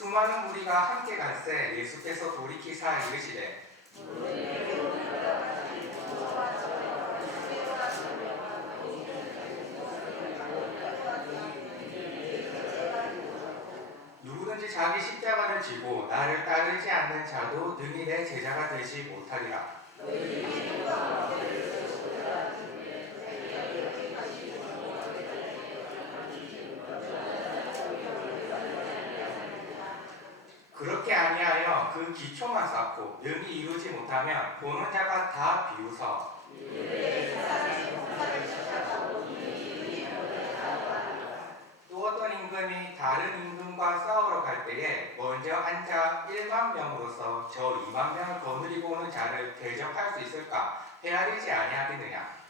수많은 무리가 함께 갈새 예수께서 돌이키사 이르시되 누구든지 자기 십자가를 지고 나를 따르지 않는 자도 능히 내 제자가 되지 못하리라. 그렇게 아니하여 그 기초만 쌓고 능히 이루지 못하면 보는 자가 다 비웃어 또 어떤 임금이 다른 임금과 싸우러 갈 때에 먼저 앉아 1만 명으로서 저 2만 명을 거느리고 오는 자를 대적할 수 있을까? 헤아리지 아니하겠느냐?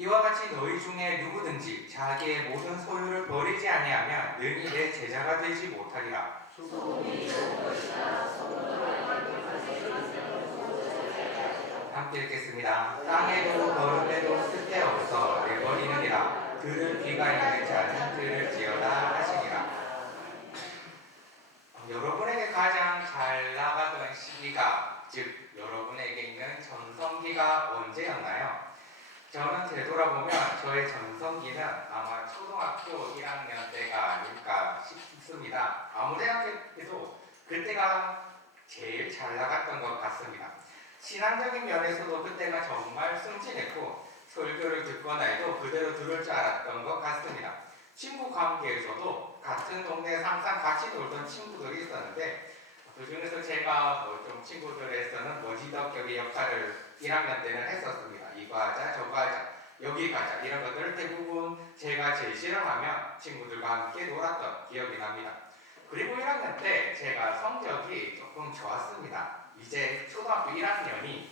이와 같이 너희 중에 누구든지 자기의 모든 소유를 버리지 아니하면 능히 내 제자가 되지 못하리라. 함께 읽겠습니다. 땅에도 거름에도 쓸데없어 내버리느니라. 그를 비가 있는 자는 그를 지어다 하시니라. 여러분에게 가장 잘 나가던 시기가, 즉 여러분에게 있는 전성기가 언제였나요? 저는 되돌아보면 저의 전성기는 아마 초등학교 1학년 때가 아닐까 싶습니다. 아무리 생각해도 그때가 제일 잘 나갔던 것 같습니다. 신앙적인 면에서도 그때가 정말 순진했고 설교를 듣거나 해도 그대로 들을 줄 알았던 것 같습니다. 친구 관계에서도 같은 동네에서 항상 같이 놀던 친구들이 있었는데 그 중에서 제가 좀 친구들에서는 머지덕격의 역할을 1학년 때는 했었습니다. 이거 하자 저거 하자 여기 가자 이런 것들을 대부분 제가 제시를 하면 친구들과 함께 놀았던 기억이 납니다. 그리고 1학년 때 제가 성적이 조금 좋았습니다. 이제 초등학교 1학년이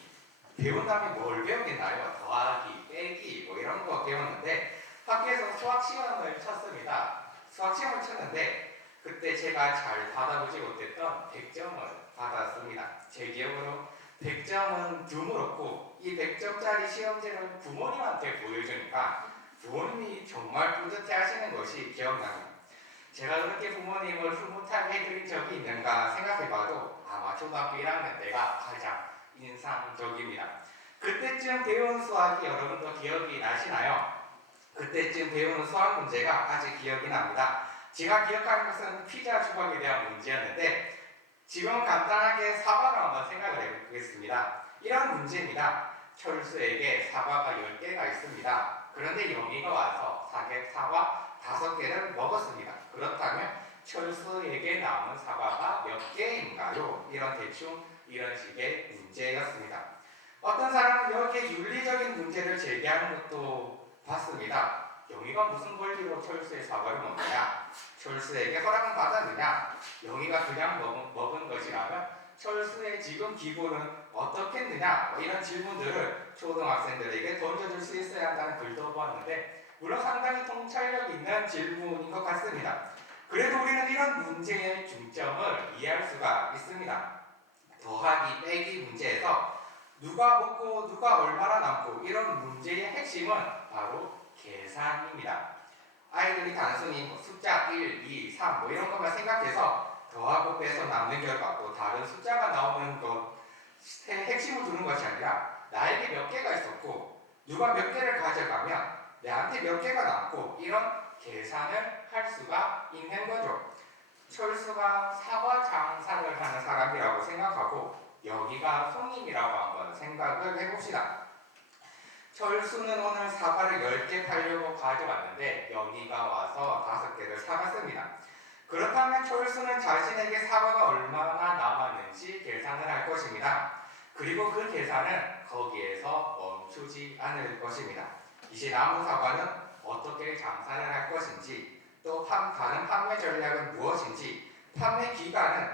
배운다면 뭘 배우겠나요? 더하기, 빼기 뭐 이런 거 배웠는데 학교에서 수학 시험을 쳤습니다. 수학 시험을 쳤는데 그때 제가 잘 받아보지 못했던 100점을 받았습니다. 제 기억으로 100점은 드물었고 이 100점짜리 시험지를 부모님한테 보여주니까 부모님이 정말 뿌듯해 하시는 것이 기억납니다. 제가 그렇게 부모님을 흐뭇하게 해드린 적이 있는가 생각해봐도 아마 초등학교 1학년 때가 가장 인상적입니다. 그때쯤 배운 수학이 여러분도 기억이 나시나요? 그때쯤 배우는 수학 문제가 아직 기억이 납니다. 제가 기억하는 것은 피자 조각에 대한 문제였는데 지금 간단하게 사과를 한번 생각을 해보겠습니다. 이런 문제입니다. 철수에게 사과가 10개가 있습니다. 그런데 영희가 와서 사과 5개를 먹었습니다. 그렇다면 철수에게 남은 사과가 몇 개인가요? 대충 이런 식의 문제였습니다. 어떤 사람은 이렇게 윤리적인 문제를 제기하는 것도 봤습니다. 영희가 무슨 권리로 철수의 사과를 먹느냐? 철수에게 허락을 받았느냐? 영희가 그냥 먹은 것이라면 철수의 지금 기분은 어떻겠느냐? 이런 질문들을 초등학생들에게 던져줄 수 있어야 한다는 글도 보았는데 물론 상당히 통찰력 있는 질문인 것 같습니다. 그래도 우리는 이런 문제의 중점을 이해할 수가 있습니다. 더하기, 빼기 문제에서 누가 먹고 누가 얼마나 남고 이런 문제의 핵심은 바로 계산입니다. 아이들이 단순히 숫자 1, 2, 3 이런 것만 생각해서 더하고 빼서 남는 결과 또 다른 숫자가 나오는 것 핵심을 두는 것이 아니라 나에게 몇 개가 있었고 누가 몇 개를 가져가면 내한테 몇 개가 남고 이런 계산을 할 수가 있는 거죠. 철수가 사과 장사를 하는 사람이라고 생각하고 여기가 손님이라고 한번 생각을 해봅시다. 철수는 오늘 사과를 10개 팔려고 가져왔는데 영희가 와서 5개를 사갔습니다. 그렇다면 철수는 자신에게 사과가 얼마나 남았는지 계산을 할 것입니다. 그리고 그 계산은 거기에서 멈추지 않을 것입니다. 이제 남은 사과는 어떻게 장사를 할 것인지 또 다른 판매 전략은 무엇인지 판매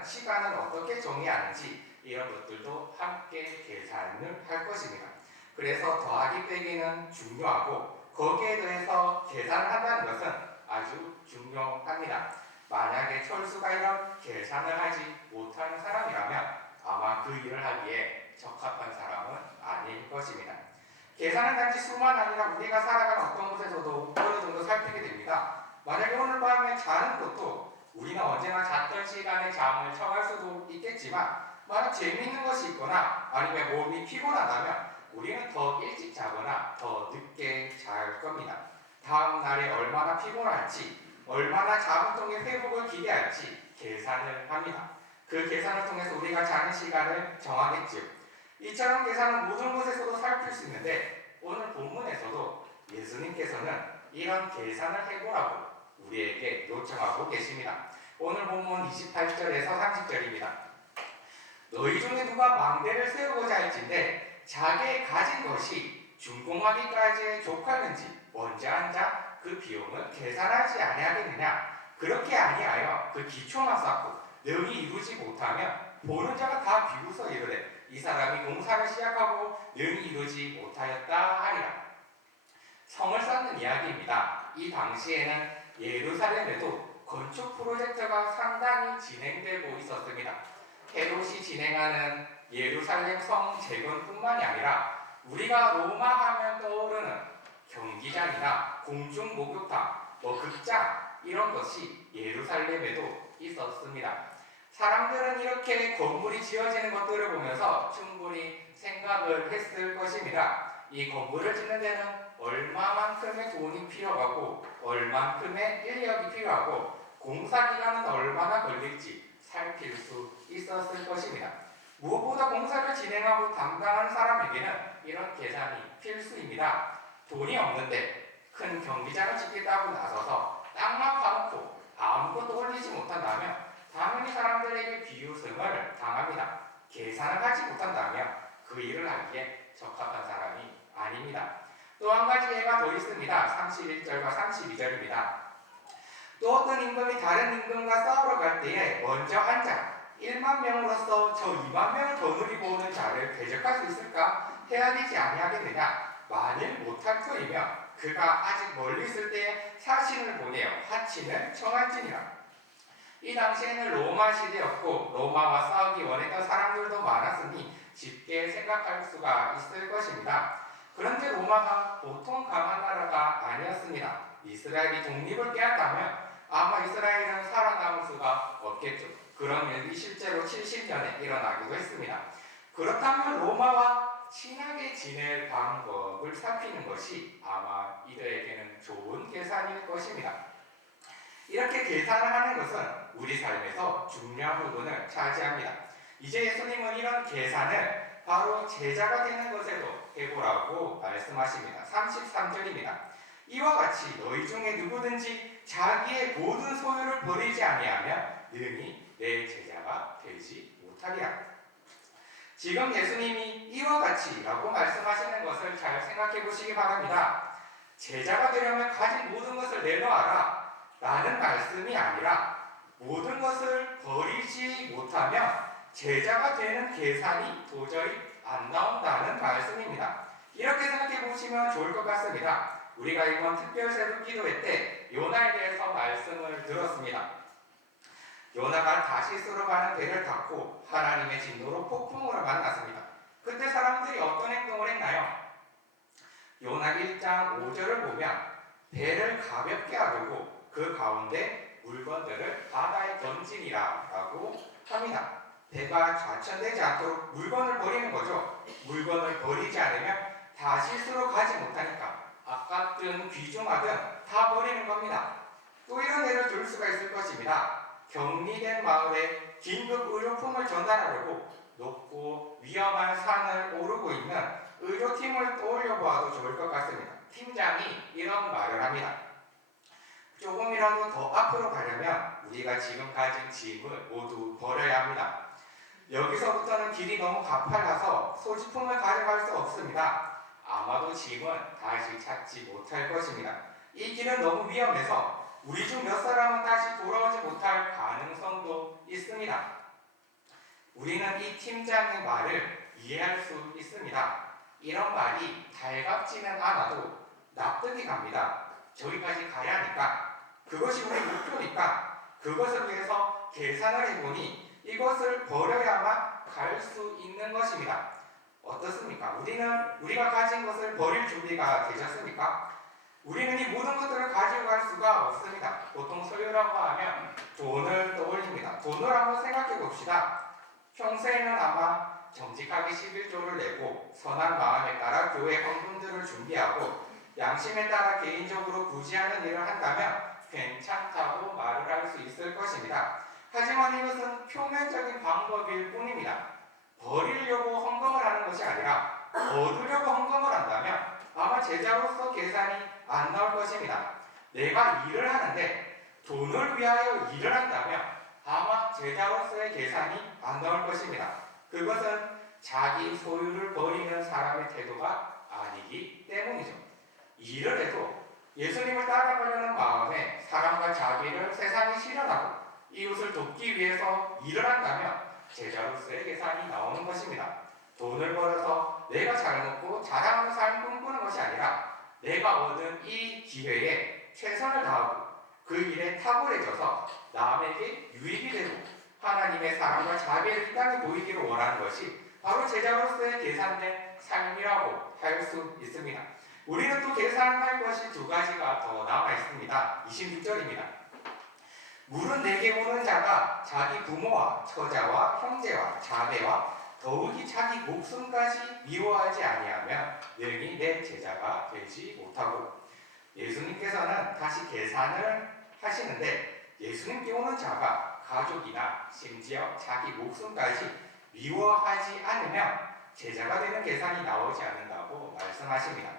시간은 어떻게 정의하는지 이런 것들도 함께 계산을 할 것입니다. 그래서 더하기 빼기는 중요하고 거기에 대해서 계산을 한다는 것은 아주 중요합니다. 만약에 철수가 이런 계산을 하지 못하는 사람이라면 아마 그 일을 하기에 적합한 사람은 아닐 것입니다. 계산은 단지 수만 아니라 우리가 살아가는 어떤 곳에서도 어느 정도 살피게 됩니다. 만약에 오늘 밤에 자는 것도 우리는 언제나 잤던 시간에 잠을 청할 수도 있겠지만 만약 재미있는 것이 있거나 아니면 몸이 피곤하다면 우리는 더 일찍 자거나 더 늦게 잘 겁니다. 다음 날에 얼마나 피곤할지, 얼마나 잠을 통해 회복을 기대할지 계산을 합니다. 그 계산을 통해서 우리가 자는 시간을 정하겠죠. 이처럼 계산은 모든 곳에서도 살필 수 있는데 오늘 본문에서도 예수님께서는 이런 계산을 해보라고 우리에게 요청하고 계십니다. 오늘 본문 28절에서 30절입니다. 너희 중에 누가 망대를 세우고자 할진대 자기의 가진 것이 준공하기까지에 족하는지 먼저 앉아 그 비용을 계산하지 아니하겠느냐. 그렇게 아니하여 그 기초만 쌓고 능히 이루지 못하면 보는 자가 다 비웃어 이르되 이 사람이 공사를 시작하고 능히 이루지 못하였다 하리라. 성을 쌓는 이야기입니다. 이 당시에는 예루살렘에도 건축 프로젝트가 상당히 진행되고 있었습니다. 헤롯이 진행하는 예루살렘 성 재건뿐만이 아니라 우리가 로마 하면 떠오르는 경기장이나 공중 목욕탕, 극장 이런 것이 예루살렘에도 있었습니다. 사람들은 이렇게 건물이 지어지는 것들을 보면서 충분히 생각을 했을 것입니다. 이 건물을 짓는 데는 얼마만큼의 돈이 필요하고 얼마만큼의 인력이 필요하고 공사 기간은 얼마나 걸릴지 살필 수 있었을 것입니다. 무엇보다 공사를 진행하고 담당하는 사람에게는 이런 계산이 필수입니다. 돈이 없는데 큰 경기장을 짓겠다고 나서서 땅만 파놓고 아무것도 올리지 못한다면 당연히 사람들에게 비웃음을 당합니다. 계산을 하지 못한다면 그 일을 하기에 적합한 사람이 아닙니다. 또 한 가지 예가 더 있습니다. 31절과 32절입니다. 또 어떤 임금이 다른 임금과 싸우러 갈 때에 먼저 앉아 1만 명으로서 저 2만 명을 거느리고 오는 자를 대적할 수 있을까 해야 되지 아니하겠느냐. 만일 못할 터이면 그가 아직 멀리 있을 때에 사신을 보내어 하친을 청할지니라. 이 당시에는 로마 시대였고 로마와 싸우기 원했던 사람들도 많았으니 쉽게 생각할 수가 있을 것입니다. 그런데 로마가 보통 강한 나라가 아니었습니다. 이스라엘이 독립을 깨었다면 아마 이스라엘은 살아남을 수가 없겠죠. 그런 일이 실제로 70년에 일어나기도 했습니다. 그렇다면 로마와 친하게 지낼 방법을 살피는 것이 아마 이들에게는 좋은 계산일 것입니다. 이렇게 계산을 하는 것은 우리 삶에서 중요한 부분을 차지합니다. 이제 예수님은 이런 계산을 바로 제자가 되는 것에도 해보라고 말씀하십니다. 33절입니다. 이와 같이 너희 중에 누구든지 자기의 모든 소유를 버리지 아니하면 능히 내 제자가 되지 못하리라. 지금 예수님이 이와 같이라고 말씀하시는 것을 잘 생각해 보시기 바랍니다. 제자가 되려면 가진 모든 것을 내놓아라 라는 말씀이 아니라 모든 것을 버리지 못하면 제자가 되는 계산이 도저히 안 나온다는 말씀입니다. 이렇게 생각해 보시면 좋을 것 같습니다. 우리가 이번 특별 새벽 기도회 때 요나에 대해서 말씀을 들었습니다. 요나가 다시스로 가는 배를 탔고 하나님의 진노로 폭풍우를 만났습니다. 그때 사람들이 어떤 행동을 했나요? 요나 1장 5절을 보면 배를 가볍게 하려고 그 가운데 물건들을 바다에 던지니라라고 합니다. 배가 좌천되지 않도록 물건을 버리는 거죠. 물건을 버리지 않으면 다시스로 가지 못하니까 아깝든 귀중하든 다 버리는 겁니다. 또 이런 예를 들 수가 있을 것입니다. 격리된 마을에 긴급 의료품을 전달하려고 높고 위험한 산을 오르고 있는 의료팀을 떠올려 보아도 좋을 것 같습니다. 팀장이 이런 말을 합니다. 조금이라도 더 앞으로 가려면 우리가 지금 가진 짐을 모두 버려야 합니다. 여기서부터는 길이 너무 가팔라서 소지품을 가져갈 수 없습니다. 아마도 짐은 다시 찾지 못할 것입니다. 이 길은 너무 위험해서 우리 중 몇 사람은 다시 돌아오지 못할 가능성도 있습니다. 우리는 이 팀장의 말을 이해할 수 있습니다. 이런 말이 달갑지는 않아도 납득이 갑니다. 저기까지 가야 하니까, 그것이 우리 목표니까, 그것을 위해서 계산을 해보니 이것을 버려야만 갈 수 있는 것입니다. 어떻습니까? 우리가 가진 것을 버릴 준비가 되셨습니까? 우리는 이 모든 것들을 가지고 갈 수가 없습니다. 보통 소유라고 하면 돈을 떠올립니다. 돈을 한번 생각해 봅시다. 평소에는 아마 정직하게 11조를 내고 선한 마음에 따라 교회 헌금들을 준비하고 양심에 따라 개인적으로 구제하는 일을 한다면 괜찮다고 말을 할 수 있을 것입니다. 하지만 이것은 표면적인 방법일 뿐입니다. 버리려고 헌금을 하는 것이 아니라 얻으려고 헌금을 한다면 아마 제자로서 계산이 안 나올 것입니다. 내가 일을 하는데 돈을 위하여 일을 한다면 아마 제자로서의 계산이 안 나올 것입니다. 그것은 자기 소유를 버리는 사람의 태도가 아니기 때문이죠. 일을 해도 예수님을 따라가려는 마음에 사람과 자비를 세상에 실현하고 이웃을 돕기 위해서 일을 한다면 제자로서의 계산이 나오는 것입니다. 돈을 벌어서 내가 잘 먹고 자랑하는 삶을 꿈꾸는 것이 아니라 내가 얻은 이 기회에 최선을 다하고 그 일에 탁월해져서 남에게 유익이 되고 하나님의 사랑과 자비를 이 땅에 보이기를 원하는 것이 바로 제자로서의 계산된 삶이라고 할 수 있습니다. 우리는 또 계산할 것이 두 가지가 더 남아 있습니다. 26절입니다. 물은 내게 오는 자가 자기 부모와 처자와 형제와 자매와 더욱이 자기 목숨까지 미워하지 아니하면 능히 내 제자가 되지 못하고, 예수님께서는 다시 계산을 하시는데 예수님께 오는 자가 가족이나 심지어 자기 목숨까지 미워하지 않으면 제자가 되는 계산이 나오지 않는다고 말씀하십니다.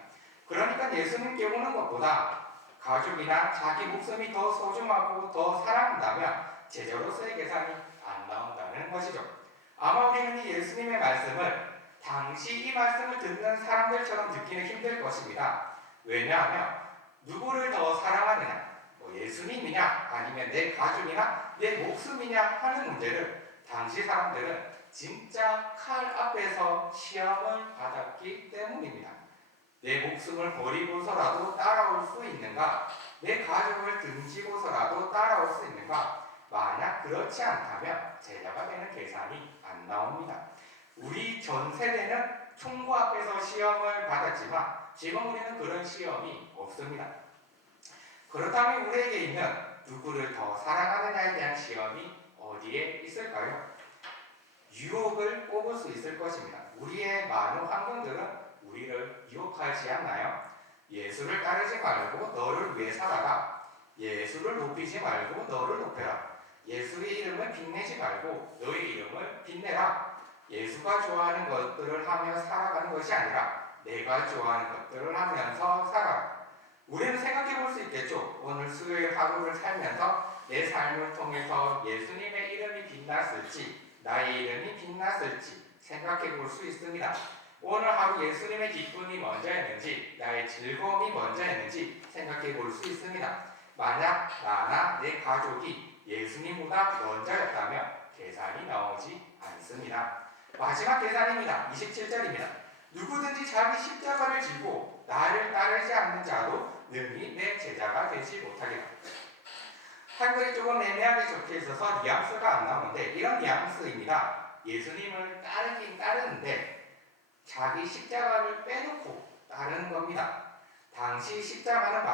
그러니까 예수님께 오는 것보다 가족이나 자기 목숨이 더 소중하고 더 사랑한다면 제자로서의 계산이 안 나온다는 것이죠. 아마 우리는 이 예수님의 말씀을 당시 이 말씀을 듣는 사람들처럼 듣기는 힘들 것입니다. 왜냐하면 누구를 더 사랑하느냐, 예수님이냐 아니면 내 가족이나 내 목숨이냐 하는 문제를 당시 사람들은 진짜 칼 앞에서 시험을 받았기 때문입니다. 내 목숨을 버리고서라도 따라올 수 있는가? 내 가족을 등지고서라도 따라올 수 있는가? 만약 그렇지 않다면 제자가 되는 계산이 안 나옵니다. 우리 전 세대는 총구 앞에서 시험을 받았지만 지금 우리는 그런 시험이 없습니다. 그렇다면 우리에게 있는 누구를 더 사랑하느냐에 대한 시험이 어디에 있을까요? 유혹을 꼽을 수 있을 것입니다. 우리의 많은 환경들은 우리를 유혹하지 않나요? 예수를 따르지 말고 너를 위해 살아라. 예수를 높이지 말고 너를 높여라. 예수의 이름을 빛내지 말고 너의 이름을 빛내라. 예수가 좋아하는 것들을 하며 살아가는 것이 아니라 내가 좋아하는 것들을 하면서 살아라. 우리는 생각해 볼 수 있겠죠. 오늘 수요일 하루를 살면서 내 삶을 통해서 예수님의 이름이 빛났을지 나의 이름이 빛났을지 생각해 볼 수 있습니다. 오늘 하루 예수님의 기쁨이 먼저였는지 나의 즐거움이 먼저였는지 생각해 볼 수 있습니다. 만약 나나 내 가족이 예수님보다 먼저였다면 계산이 나오지 않습니다. 마지막 계산입니다. 27절입니다. 누구든지 자기 십자가를 지고 나를 따르지 않는 자도 능히 내 제자가 되지 못하리라. 한글이 조금 애매하게 적혀 있어서 뉘앙스가 안 나오는데 이런 뉘앙스입니다. 예수님을 따르긴 따르는데 자기 십자가를 빼놓고 따르는 겁니다. 당시 십자가는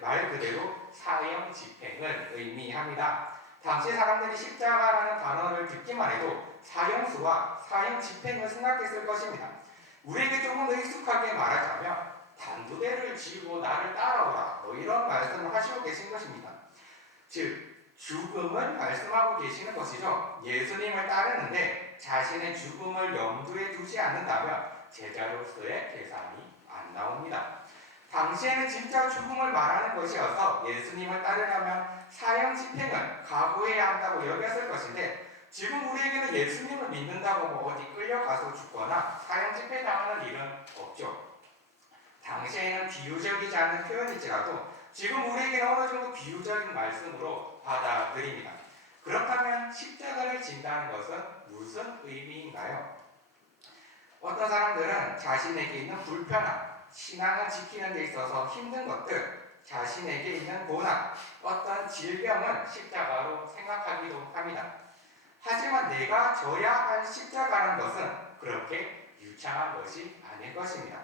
말 그대로 사형 집행을 의미합니다. 당시 사람들이 십자가라는 단어를 듣기만 해도 사형수와 사형 집행을 생각했을 것입니다. 우리에게 조금 더 익숙하게 말하자면 단두대를 지고 나를 따라오라, 이런 말씀을 하시고 계신 것입니다. 즉 죽음을 말씀하고 계시는 것이죠. 예수님을 따르는데 자신의 죽음을 염두에 두지 않는다면 제자로서의 계산이 안 나옵니다. 당시에는 진짜 죽음을 말하는 것이어서 예수님을 따르려면 사형 집행을 각오해야 한다고 여겼을 것인데 지금 우리에게는 예수님을 믿는다고 어디 끌려가서 죽거나 사형 집행당하는 일은 없죠. 당시에는 비유적이지 않은 표현일지라도 지금 우리에게는 어느 정도 비유적인 말씀으로 받아들입니다. 그렇다면 십자가를 진다는 것은 무슨 의미인가요? 어떤 사람들은 자신에게 있는 불편함, 신앙을 지키는 데 있어서 힘든 것들, 자신에게 있는 고난, 어떤 질병은 십자가로 생각하기도 합니다. 하지만 내가 져야 할 십자가라는 것은 그렇게 유창한 것이 아닐 것입니다.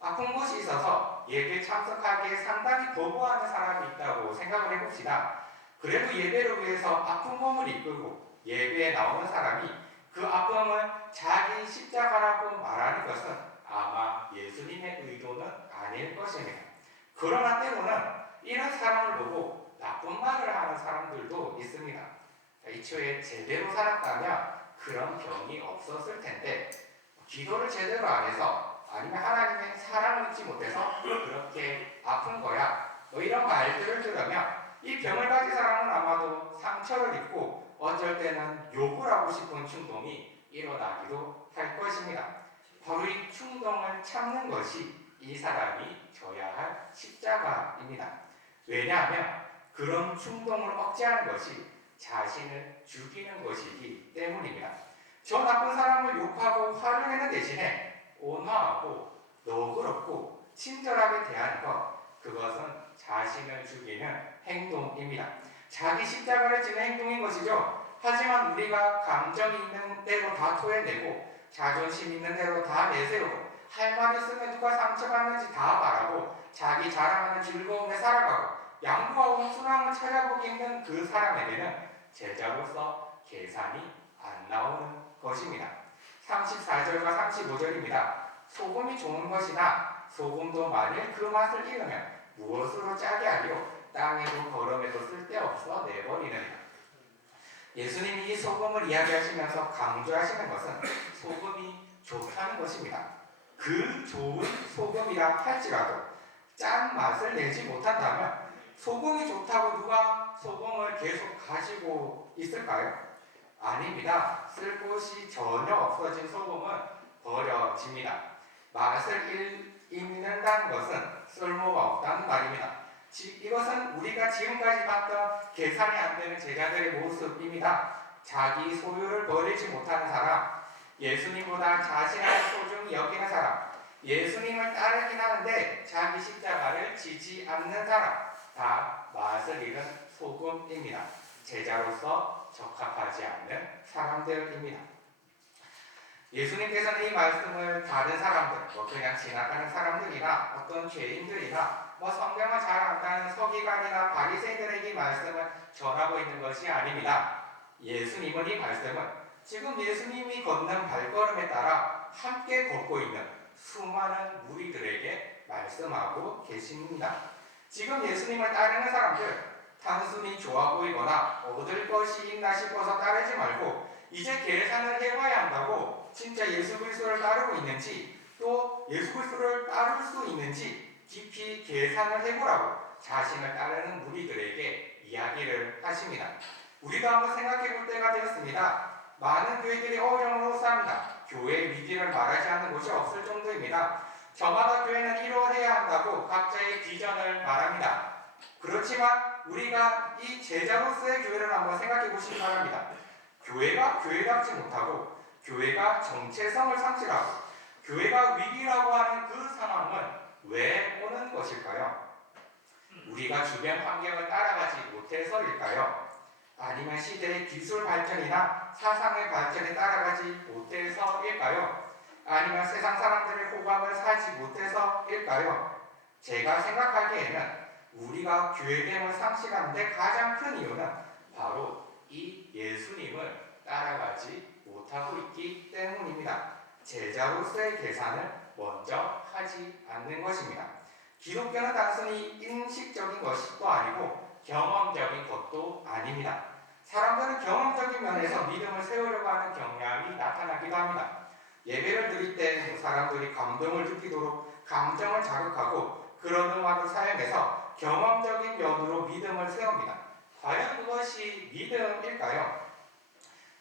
아픈 곳이 있어서 예배 참석하기에 상당히 거부하는 사람이 있다고 생각을 해봅시다. 그래도 예배를 위해서 아픈 몸을 이끌고 예배에 나오는 사람이 그 아픔을 자기 십자가라고 말하는 것은 아마 예수님의 의도는 아닐 것입니다. 그러나 때로는 이런 사람을 보고 나쁜 말을 하는 사람들도 있습니다. 애초에 제대로 살았다면 그런 병이 없었을 텐데 기도를 제대로 안 해서 아니면 하나님의 사랑을 잊지 못해서 그렇게 아픈 거야. 이런 말들을 들으면 이 병을 가진 사람은 아마도 상처를 입고 어쩔 때는 욕을 하고 싶은 충동이 일어나기도 할 것입니다. 바로 이 충동을 참는 것이 이 사람이 져야 할 십자가입니다. 왜냐하면 그런 충동을 억제하는 것이 자신을 죽이는 것이기 때문입니다. 저 나쁜 사람을 욕하고 화를 내는 대신에 온화하고 너그럽고 친절하게 대하는 것, 그것은 자신을 죽이는 행동입니다. 자기 십자가를 지는 행동인 것이죠. 하지만 우리가 감정이 있는 대로 다 토해내고 자존심 있는 대로 다 내세우고 할 말 있으면 누가 상처받는지 다 말하고 자기 자랑하는 즐거움에 살아가고 양보하고 순함을 찾아보기 힘든 그 사람에게는 제자로서 계산이 안 나오는 것입니다. 34절과 35절입니다. 소금이 좋은 것이나 소금도 만일 그 맛을 잃으면 무엇으로 짜게 하리요? 땅에도 거름에도 쓸데없어 내버리느니라. 예수님이 이 소금을 이야기하시면서 강조하시는 것은 소금이 좋다는 것입니다. 그 좋은 소금이라 할지라도 짠 맛을 내지 못한다면 소금이 좋다고 누가 소금을 계속 가지고 있을까요? 아닙니다. 쓸 곳이 전혀 없어진 소금은 버려집니다. 맛을 잃는다는 것은 쓸모가 없다는 말입니다. 이것은 우리가 지금까지 봤던 계산이 안 되는 제자들의 모습입니다. 자기 소유를 버리지 못하는 사람, 예수님보다 자신을 소중히 여기는 사람, 예수님을 따르긴 하는데 자기 십자가를 지지 않는 사람, 다 맛을 잃은 소금입니다. 제자로서 적합하지 않는 사람들입니다. 예수님께서는 이 말씀을 다른 사람들, 그냥 지나가는 사람들이나 어떤 죄인들이나 성경을 잘 안다는 서기관이나 바리새인들에게 이 말씀을 전하고 있는 것이 아닙니다. 예수님은 이 말씀을 지금 예수님이 걷는 발걸음에 따라 함께 걷고 있는 수많은 무리들에게 말씀하고 계십니다. 지금 예수님을 따르는 사람들, 단순히 좋아 보이거나 얻을 것이 있나 싶어서 따르지 말고 이제 계산을 해봐야 한다고 진짜 예수 그리스도를 따르고 있는지 또 예수 그리스도를 따를 수 있는지 깊이 계산을 해보라고 자신을 따르는 무리들에게 이야기를 하십니다. 우리도 한번 생각해 볼 때가 되었습니다. 많은 교회들이 어려움을 호소합니다. 교회의 위기를 말하지 않는 곳이 없을 정도입니다. 저마다 교회는 이러해야 한다고 각자의 비전을 말합니다. 그렇지만 우리가 이 제자로서의 교회를 한번 생각해 보시기 바랍니다. 교회가 교회답지 못하고 교회가 정체성을 상실하고 교회가 위기라고 하는 그 상황은 왜 오는 것일까요? 우리가 주변 환경을 따라가지 못해서일까요? 아니면 시대의 기술 발전이나 사상의 발전에 따라가지 못해서일까요? 아니면 세상 사람들의 호감을 사지 못해서일까요? 제가 생각하기에는 우리가 교회됨을 상실하는 데 가장 큰 이유는 바로 이 예수님을 따라가지 못하고 있기 때문입니다. 제자로서의 계산을 먼저 하지 않는 것입니다. 기독교는 단순히 인식적인 것도 아니고 경험적인 것도 아닙니다. 사람들은 경험적인 면에서 믿음을 세우려고 하는 경향이 나타나기도 합니다. 예배를 드릴 때 사람들이 감동을 느끼도록 감정을 자극하고 그런 음악을 사용해서 경험적인 면으로 믿음을 세웁니다. 과연 그것이 믿음일까요?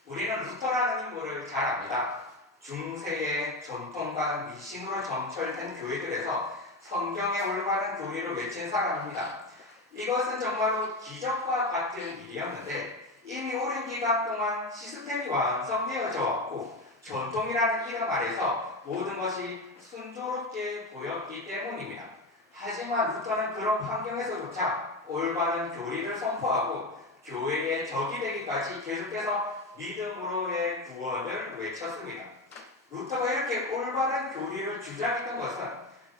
우리는 루터라는 인물을 잘 압니다. 중세의 전통과 미신으로 점철된 교회들에서 성경의 올바른 교리를 외친 사람입니다. 이것은 정말로 기적과 같은 일이었는데 이미 오랜 기간 동안 시스템이 완성되어져 왔고 전통이라는 이름 아래서 모든 것이 순조롭게 보였기 때문입니다. 하지만 루터는 그런 환경에서조차 올바른 교리를 선포하고 교회의 적이 되기까지 계속해서 믿음으로의 구원을 외쳤습니다. 루터가 이렇게 올바른 교리를 주장했던 것은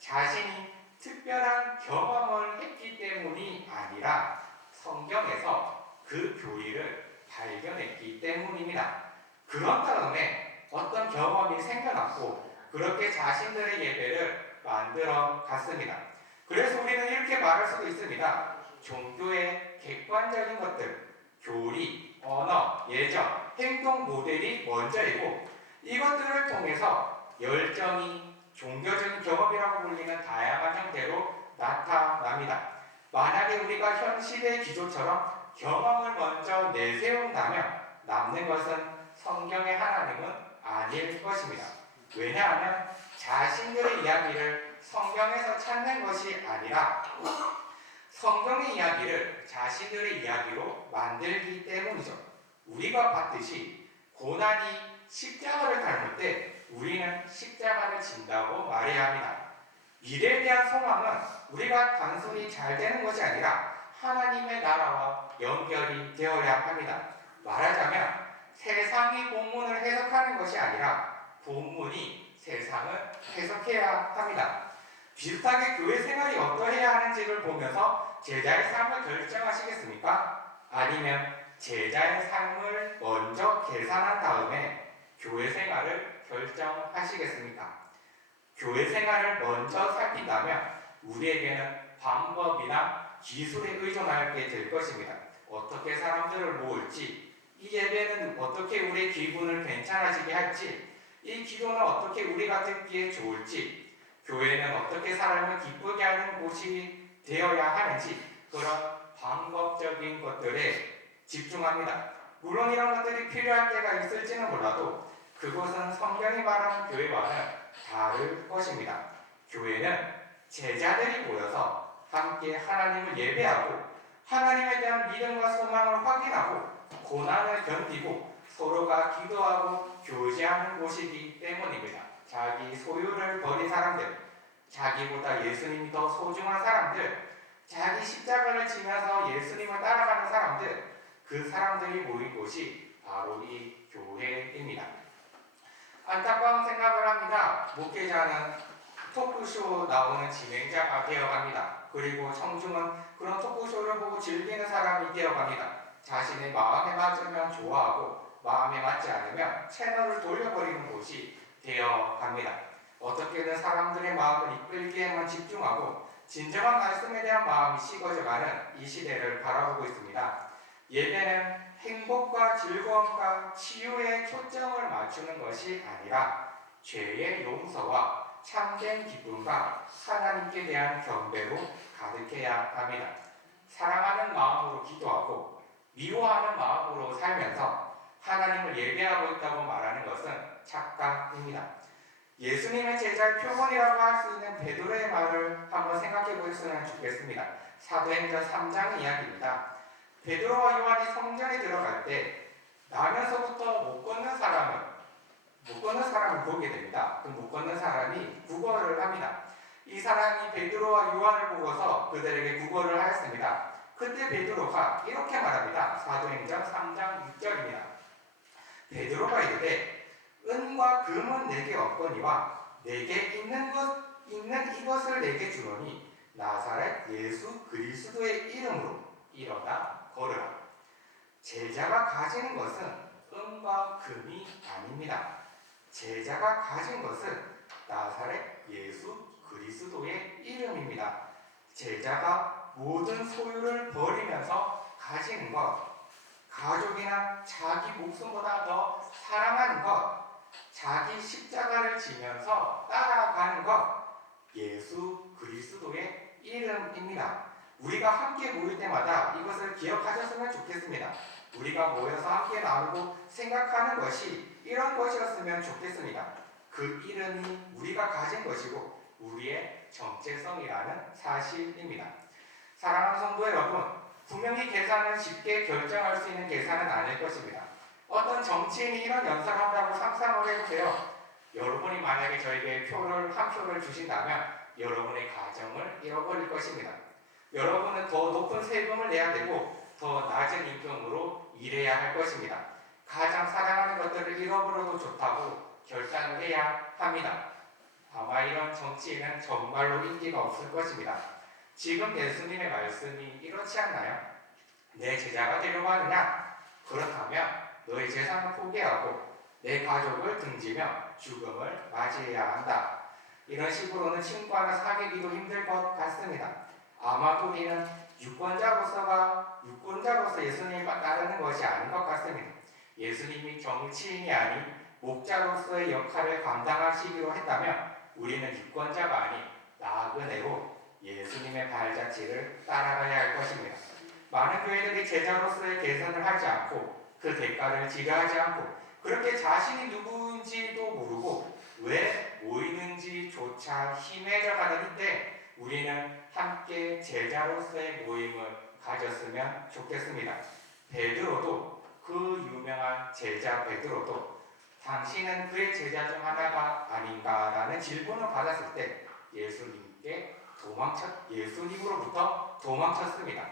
자신이 특별한 경험을 했기 때문이 아니라 성경에서 그 교리를 발견했기 때문입니다. 그런 다음에 어떤 경험이 생겨났고 그렇게 자신들의 예배를 만들어 갔습니다. 그래서 우리는 이렇게 말할 수도 있습니다. 종교의 객관적인 것들, 교리, 언어, 예정, 행동 모델이 먼저이고 이것들을 통해서 열정이 종교적인 경험이라고 불리는 다양한 형태로 나타납니다. 만약에 우리가 현 시대 기조처럼 경험을 먼저 내세운다면 남는 것은 성경의 하나님은 아닐 것입니다. 왜냐하면 자신들의 이야기를 성경에서 찾는 것이 아니라 성경의 이야기를 자신들의 이야기로 만들기 때문이죠. 우리가 봤듯이 고난이 십자가를 닮을 때 우리는 십자가를 진다고 말해야 합니다. 미래에 대한 소망은 우리가 단순히 잘 되는 것이 아니라 하나님의 나라와 연결이 되어야 합니다. 말하자면 세상이 본문을 해석하는 것이 아니라 본문이 세상을 해석해야 합니다. 비슷하게 교회 생활이 어떠해야 하는지를 보면서 제자의 삶을 결정하시겠습니까? 아니면 제자의 삶을 먼저 계산한 다음에 교회 생활을 결정하시겠습니까? 교회 생활을 먼저 살핀다면 우리에게는 방법이나 기술에 의존하게 될 것입니다. 어떻게 사람들을 모을지, 이 예배는 어떻게 우리의 기분을 괜찮아지게 할지, 이 기도는 어떻게 우리가 듣기에 좋을지, 교회는 어떻게 사람을 기쁘게 하는 곳이 되어야 하는지 그런 방법적인 것들에 집중합니다. 물론 이런 것들이 필요할 때가 있을지는 몰라도 그것은 성경이 말하는 교회와는 다를 것입니다. 교회는 제자들이 모여서 함께 하나님을 예배하고 하나님에 대한 믿음과 소망을 확인하고 고난을 견디고 서로가 기도하고 교제하는 곳이기 때문입니다. 자기 소유를 버린 사람들, 자기보다 예수님이 더 소중한 사람들, 자기 십자가를 지면서 예수님을 따라가는 사람들, 그 사람들이 모인 곳이 바로 이 교회입니다. 안타까운 생각을 합니다. 목회자는 토크쇼 나오는 진행자가 되어갑니다. 그리고 청중은 그런 토크쇼를 보고 즐기는 사람이 되어갑니다. 자신의 마음에 맞으면 좋아하고 마음에 맞지 않으면 채널을 돌려버리는 곳이 되어갑니다. 어떻게든 사람들의 마음을 이끌기에만 집중하고 진정한 말씀에 대한 마음이 식어져가는 이 시대를 바라보고 있습니다. 예배는 행복과 즐거움과 치유에 초점을 맞추는 것이 아니라 죄의 용서와 참된 기쁨과 하나님께 대한 경배로 가득해야 합니다. 사랑하는 마음으로 기도하고 미워하는 마음으로 살면서 하나님을 예배하고 있다고 말하는 것은 착각입니다. 예수님의 제자의 표본이라고 할 수 있는 베드로의 말을 한번 생각해 보셨으면 좋겠습니다. 사도행전 3장 이야기입니다. 베드로와 요한이 성전에 들어갈 때 나면서부터 못 걷는 사람을 보게 됩니다. 그 못 걷는 사람이 구걸을 합니다. 이 사람이 베드로와 요한을 보고서 그들에게 구걸을 하였습니다. 그때 베드로가 이렇게 말합니다. 사도행전 3장 6절입니다. 베드로가 이르되 은과 금은 내게 없거니와 내게 있는 이것을 내게 주노니 나사렛 예수 그리스도의 이름으로 일어나 걸으라. 제자가 가지는 것은 은과 금이 아닙니다. 제자가 가진 것은 나사렛 예수 그리스도의 이름입니다. 제자가 모든 소유를 버리면서 가지는 것, 가족이나 자기 목숨보다 더 사랑하는 것, 자기 십자가를 지면서 따라가는 것, 예수 그리스도의 이름입니다. 우리가 함께 모일 때마다 이것을 기억하셨으면 좋겠습니다. 우리가 모여서 함께 나누고 생각하는 것이 이런 것이었으면 좋겠습니다. 그 이름이 우리가 가진 것이고 우리의 정체성이라는 사실입니다. 사랑하는 성도 여러분, 분명히 계산은 쉽게 결정할 수 있는 계산은 아닐 것입니다. 어떤 정치인이 이런 연설을 한다고 상상을 해보세요. 여러분이 만약에 저에게 한 표를 주신다면 여러분의 가정을 잃어버릴 것입니다. 여러분은 더 높은 세금을 내야 되고 더 낮은 임금으로 일해야 할 것입니다. 가장 사랑하는 것들을 잃어버려도 좋다고 결단을 해야 합니다. 아마 이런 정치인은 정말로 인기가 없을 것입니다. 지금 예수님의 말씀이 이렇지 않나요? 내 제자가 되려고 하느냐? 그렇다면 너의 재산을 포기하고 내 가족을 등지며 죽음을 맞이해야 한다. 이런 식으로는 친구하나 사귀기도 힘들 것 같습니다. 아마 우리는 유권자로서 예수님을 따르는 것이 아닌 것 같습니다. 예수님이 정치인이 아닌 목자로서의 역할을 감당하시기로 했다면 우리는 유권자가 아닌 나그네로 예수님의 발자취를 따라가야 할 것입니다. 많은 교회들이 제자로서의 개선을 하지 않고 그 대가를 지려하지 않고 그렇게 자신이 누구인지도 모르고 왜 모이는지조차 희미해져 가는 이때 우리는 함께 제자로서의 모임을 가졌으면 좋겠습니다. 베드로도 그 유명한 제자 베드로도 당신은 그의 제자 중 하나가 아닌가라는 질문을 받았을 때 예수님으로부터 도망쳤습니다.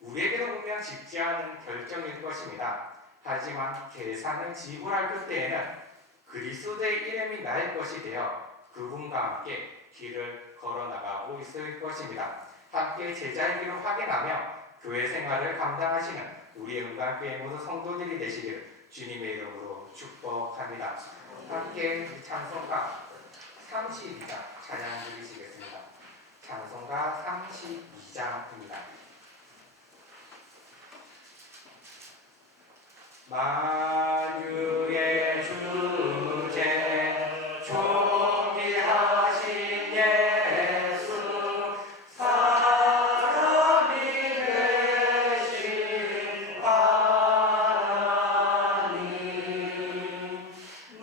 우리에게도 분명 쉽지 않은 결정일 것입니다. 하지만 계산을 지불할 그때에는 그리스도의 이름이 나의 것이 되어 그분과 함께 길을 걸어나가고 있을 것입니다. 함께 제자의 길을 확인하며 교회 생활을 감당하시는 우리 은광교회 모두 성도들이 되시기를 주님의 이름으로 축복합니다. 함께 찬송가 32장 찬양 드리시겠습니다. 찬송가 32장입니다. 만유의 주제 존귀하신 예수 사람이 되신 하나님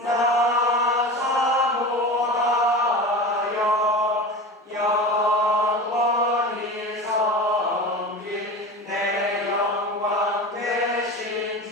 나 사모하여 영원히 섬길 내 영광 되신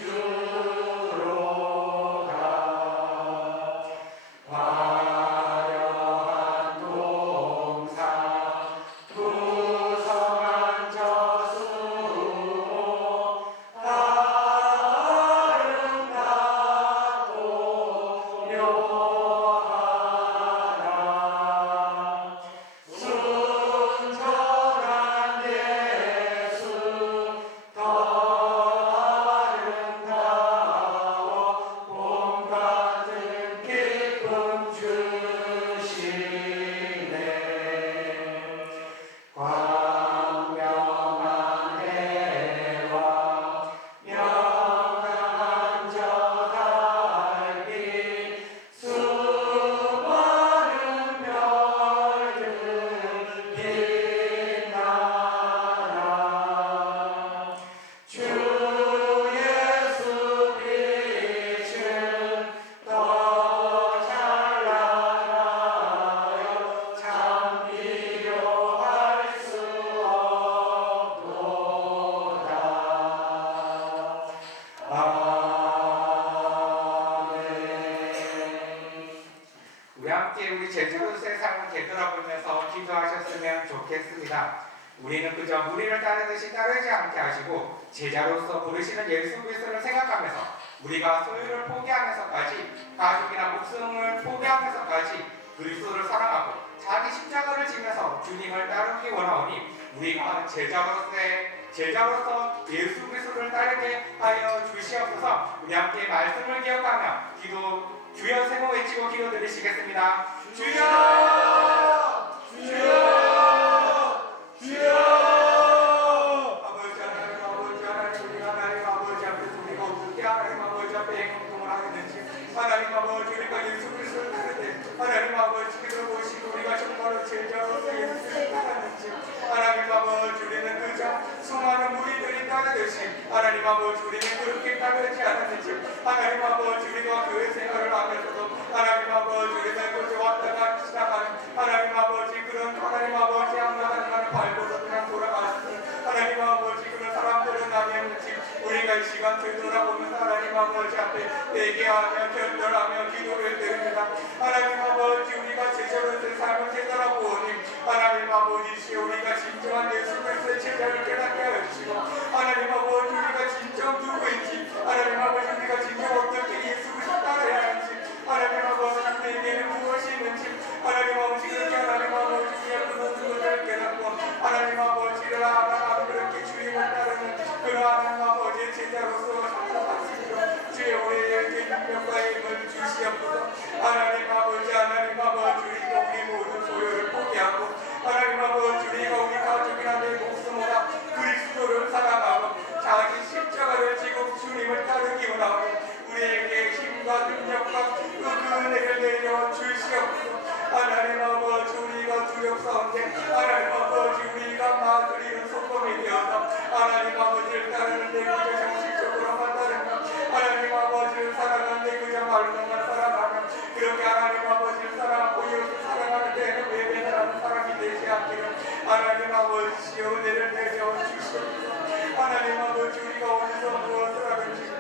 우리 제자로서의 삶을 되돌아보면서 기도하셨으면 좋겠습니다. 우리는 그저 무리를 따르듯이 따르지 않게 하시고 제자로서 부르시는 예수 그리스도를 생각하면서 우리가 소유를 포기하면서까지 가족이나 목숨을 포기하면서까지 그리스도를 사랑하고 자기 십자가를 지면서 주님을 따르기 원하오니 우리가 제자로서 예수 그리스도를 따르게 하여 주시옵소서. 우리 함께 말씀을 기억하며 주여 세 번 외치고 기도 드리시겠습니다. 주여! 주여! 주여! 아버지 하나님 우리 하나님 아버지 앞에서 우리가 어떻게 하나님 아버지 앞에 행동을 하겠는지 하나님 아버지 우리가 예수 그리스도를 따르되 하나님 아버지 그를 보시고 우리가 정말로 제자로서 예수를 따랐는지 하나님 아버지 우리는 그저 수많은 무리들이 따르듯이 하나님 아버지 우리는 그렇게 따르지 않았는지 하나님 아버지 우리가 교회 생활을 하면서도 하나님 아버지 우리는 그저 왔다가 지나가는 하나님 아버지 그런 하나님 아버지 한가한 발걸음 그냥 돌아가시는 하나님 아버지 그런 사람들은 아니었는지 우리가 이 시간 되돌아보면서 하나님 아버지 앞에 회개하며 결단하며 기도를 드립니다. 하나님 아버지 우리가 제자로서의 삶을 되돌아보니 하나님 아버지 우리가 진정한 예수 그리스도의 제자를 깨닫게 하여 주시고 하나님 아버지 우리가 진정 누구인지 하나님 아버지 우리가 진정 어떻게 예수 그리스도 따라야 하는지 하나님 아버지 아버지시여 은혜를 내려 주시옵소서. 하나님 아버지 우리가 어디서 무엇을 하는지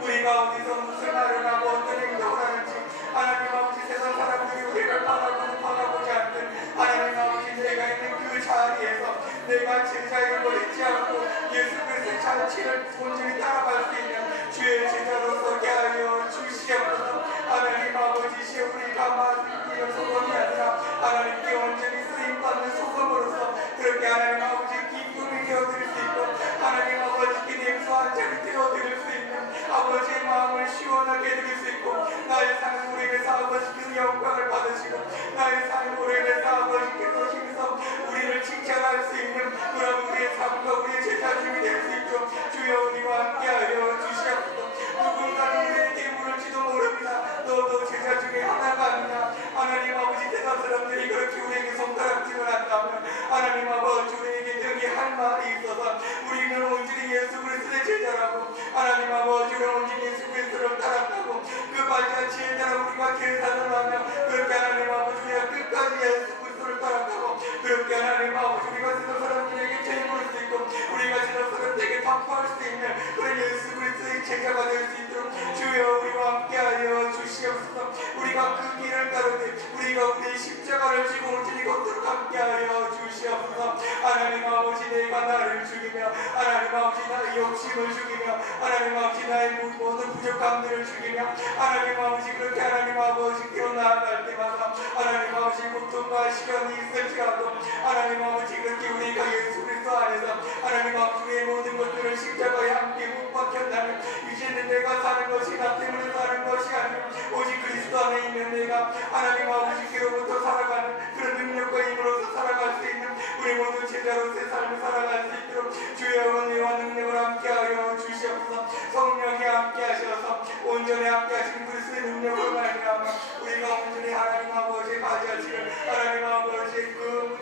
우리가 어디서 무슨 말을 하고 어떤 행동을 하는지 하나님 아버지 세상 사람들이 우리를 바라보지 않는 하나님 아버지 내가 있는 그 자리에서 내가 제자임을 버리지 않고 예수 그리스도의 잔치를 온전히 따라갈 수 있는 주의 제자로 서게 하여 주시옵소서. 하나님 아버지시여 우리가 맡은 소금이 아니라 하나님께 온전히 쓰임받는 소금으로서 그렇게 하나님 아버지 기쁨이 되어드릴 수 있고 하나님 아버지께 냉수 한 잔이 되어드릴 수 있는 아버지의 마음을 시원하게 해드릴 수 있고 나의 삶으로 인해서 아버지께서 영광을 받으시고 나의 삶으로 인해서 아버지께서 힘써 우리를 칭찬할 수 있는 그런 우리의 삶과 우리의 제자님이 될 수 있도록 주여 우리와 함께하여 주시옵소서. 누군가는 우리에게 물을지도 모릅니다. 너도 제자 중에 하나가 아니냐. 하나님 아버지 세상 사람들이 그렇게 우리에게 손가락질을 한다면 하나님 아버지 우리에게 여기 할 말이 있어서 우리는 온전히 예수 그리스도의 제자라고 하나님 아버지 우리는 온전히 예수 그리스도를 따랐다고 그 발자취에 따라 우리가 계산을 하며 그렇게 하나님 아버지 우리가 끝까지 예수 그리스도를 따랐다고 그렇게 하나님 아버지 우리가 세상 사람들에게 죄물을 수 있고 우리가 세상 사람들에게 답할 수 있는 그런 예수 그리스도의 제자가 될 수 있도록 주여 우리와 함께하여 주시옵소서. 우리가 그 길을 따르되 우리가 우리의 십자가를 지고 온전히 걷도록 함께하여 주시옵소서. 하나님 아버지 내가 나를 죽이며 하나님 아버지 나의 욕심을 죽이며 하나님 아버지 나의 모든 부족함들을 죽이며 하나님 아버지 그렇게 하나님 아버지께로 나아갈 때마다 하나님 아버지 고통과 시련이 있을지라도 하나님 아버지 그렇게 우리가 예수 그리스도 안에서 하나님 아버지 우리의 모든 것들을 십자가에 함께 못 박혔나면 이제는 내가 사는 것이 나 때문에 사는 것이 아니오 오직 그리스도 안에 있는 내가 하나님 아버지께로부터 살아가는 그런 능력과 힘으로서 살아갈 수 있는 우리 모든 제자로서의 삶을 살아갈 수 있도록 주의 은혜와 능력을 함께하여 주시옵소서. 성령이 함께하셔서 온전히 함께하신 그리스도의 능력으로 말미암아 우리가 온전히 하나님 아버지의 가지하시는 하나님 아버지의 그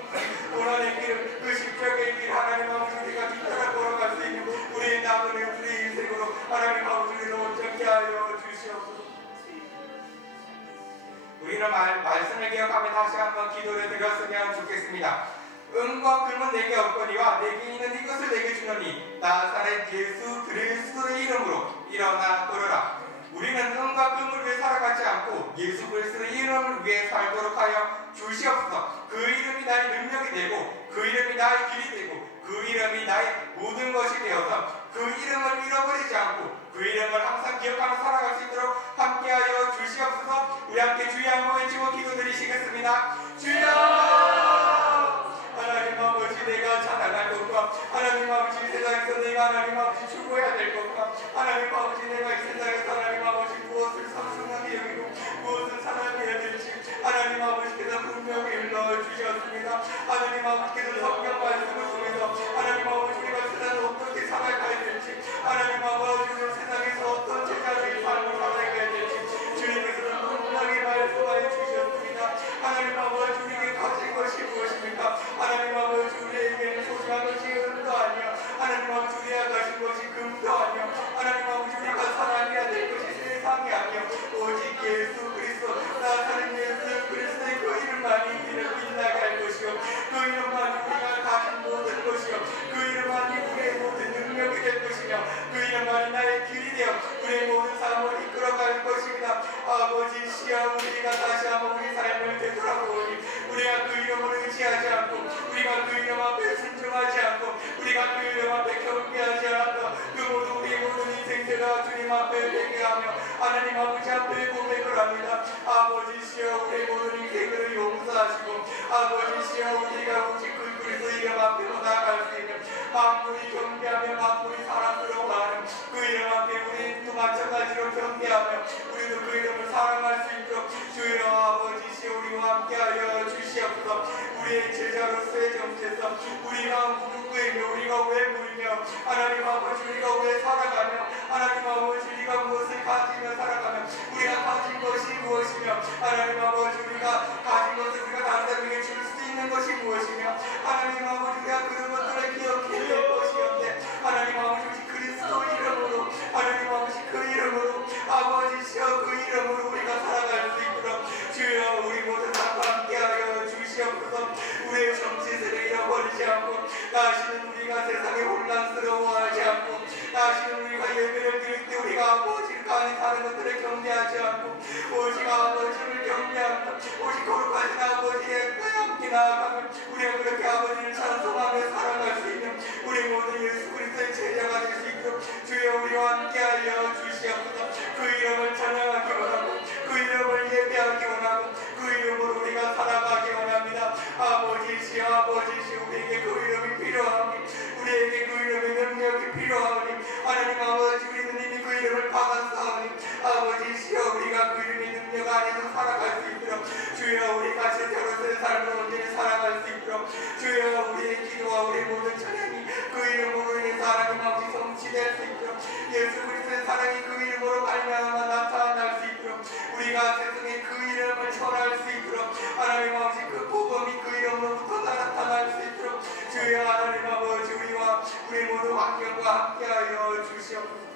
고난의 길, 그 십자가의 길 하나님 아버지 우리가 뒤따라 걸어갈 수 있는 우리의 남은 우리의 인생으로 하나님 아버지 우리를 온전히 하여 주시옵소서. 우리는 말씀을 기억하며 다시 한번 기도를 드렸으면 좋겠습니다. 은과 금은 내게 없거니와 내게 있는 이것을 내게 주노니 나사렛 예수 그리스도의 이름으로 일어나 걸어라. 우리는 은과 금을 위해 살아가지 않고 예수 그리스도의 이름을 위해 살도록 하여 주시옵소서. 그 이름이 나의 능력이 되고 그 이름이 나의 길이 되고 그 이름이 나의 모든 것이 되어서 그 이름을 잃어버리지 않고 그 이름을 항상 기억하며 살아갈 수 있도록 함께하여 주시옵소서. 우리 함께 주여 한번 외치고 기도드리시겠습니다. 주여 하나님 아버지 내가 자랑할 것과 하나님 아버지 세상에서 내가 하나님 아버지 추구해야 될 것과 하나님 아버지 내가 이 세상에서 하나님 아버지 무엇을 상승하게 여기고 무엇을 사랑해야 될지 하나님 아버지께서 분명히 일러주셨습니다. 하나님 아버지께서 성경 말씀을 통해서 하나님 아버지 우리가 세상을 어떻게 살아가야 될지 하나님 아버지 우리 세상에서 어떤 제자의 삶을 살아가야 될지 주님께서는 분명히 말씀하여 주셨습니다. 하나님 아버지 우리에게 가진 것이 무엇입니까? 하나님 아버지 우리에게는 소중한 것이 은도 아니야. 하나님 아버지 우리가 가진 것이 금도 아니야. 하나님 아버지 우리가 사랑해야 될 것이 세상이 아니야. 오직 예수 그리스도 나사렛 예수 그리스도의 그 이름만이 우리를 빛나게 할 것이요 그 이름만이 우리가 가진 모든 것이요 그 이름만이 우리의 모든 능력이 될 것이며 그 이름만이 나의 길이 되어 우리의 모든 삶을 이끌어갈 것입니다. 아버지시여 우리가 다시 한번 우리 삶을 되돌아보니 우리가 그 이름을 의지하지 않고 우리가 그 이름 앞에 순종하지 않고 우리가 그 이름 앞에 경배하지 않았다. 그 모든 우리의 모든 인생들아 주님 앞에 회개하며 하나님 아버지 앞에 고백을 합니다. 아버지시여 우리의 모든 인생들을 용서하시고 아버지시여 우리가 오직 그 그리스도 이름 앞에로 나아갈 수 있는 만물이 경배하며 만물이 사랑스러워하는 그 이름 앞에 우리도 마찬가지로 경배하며 우리도 그 이름을 사랑할 수 있도록 주여 아버지시여 우리와 함께하여 주시옵소서. 우리의 제자로서의 정체성 우리가 누구이며 우리가 왜 물며 하나님 아버지 우리가 왜 살아가며 하나님 아버지 우리가 무엇을 가지며 살아가며 우리가 가진 것이 무엇이며 하나님 아버지 우리가 가진 것을 우리가 다른 사람에게 줄 수 있는 것이 무엇이며 하나님 아버지 우리가 그런 것들을 기억해야 될 것이었는데 하나님 아버지 그리스도 이름으로 하나님 아버지 그 이름으로 아버지시여 그 이름으로 우리가 살아갈 수 있도록 주여 우리 모두 다 함께하여 주시옵소서. 우리의 정체성을 잃어버리지 않고 않고 다시는 우리가 세상에 혼란스러워하지 않고 다시는 우리가 예배를 드릴 때 우리가 아버지를 간이 다른 것들을 경배하지 않고 오직 아버지를 경배하며 오직 거룩하신 아버지의 함께 나아가며 우리가 그렇게 아버지를 찬송하며 살아갈 수 있는 우리 모든 예수 그리스도의 제자가 될 수 있도록 주여 우리와 함께하여 주시옵소서. 그 이름을 찬양하기 원하고 그 이름을 예배하기 원하고 그 이름으로 우리가 살아가기 원합니다. 아버지시여 아버지시여 우리에게 그 이름이 필요하니 우리에게 그 이름의 능력이 필요하니 하나님 아버지 우리는 이미 그 이름을 받았사오니 아버지시여 우리가 그 이름의 능력 안에서 살아갈 수 있도록 주여 우리가 제자로서의 삶을 온전히 살아갈 수 있도록 주여 우리의 기도와 우리의 모든 찬양이 그 이름으로 인해서 하나님 아버지 성취될 수 있도록 예수 그리스도의 사랑이 그 이름으로 말미암아 나타날 수 있도록 우리가 세상에 그 이름을 전할 수 있도록 하나님 아버지 그 복음이 그 이름으로부터 나타날 수 있도록 주여 하나님 아버지 우리와 우리 모두 환경과 함께하여 주시옵소서.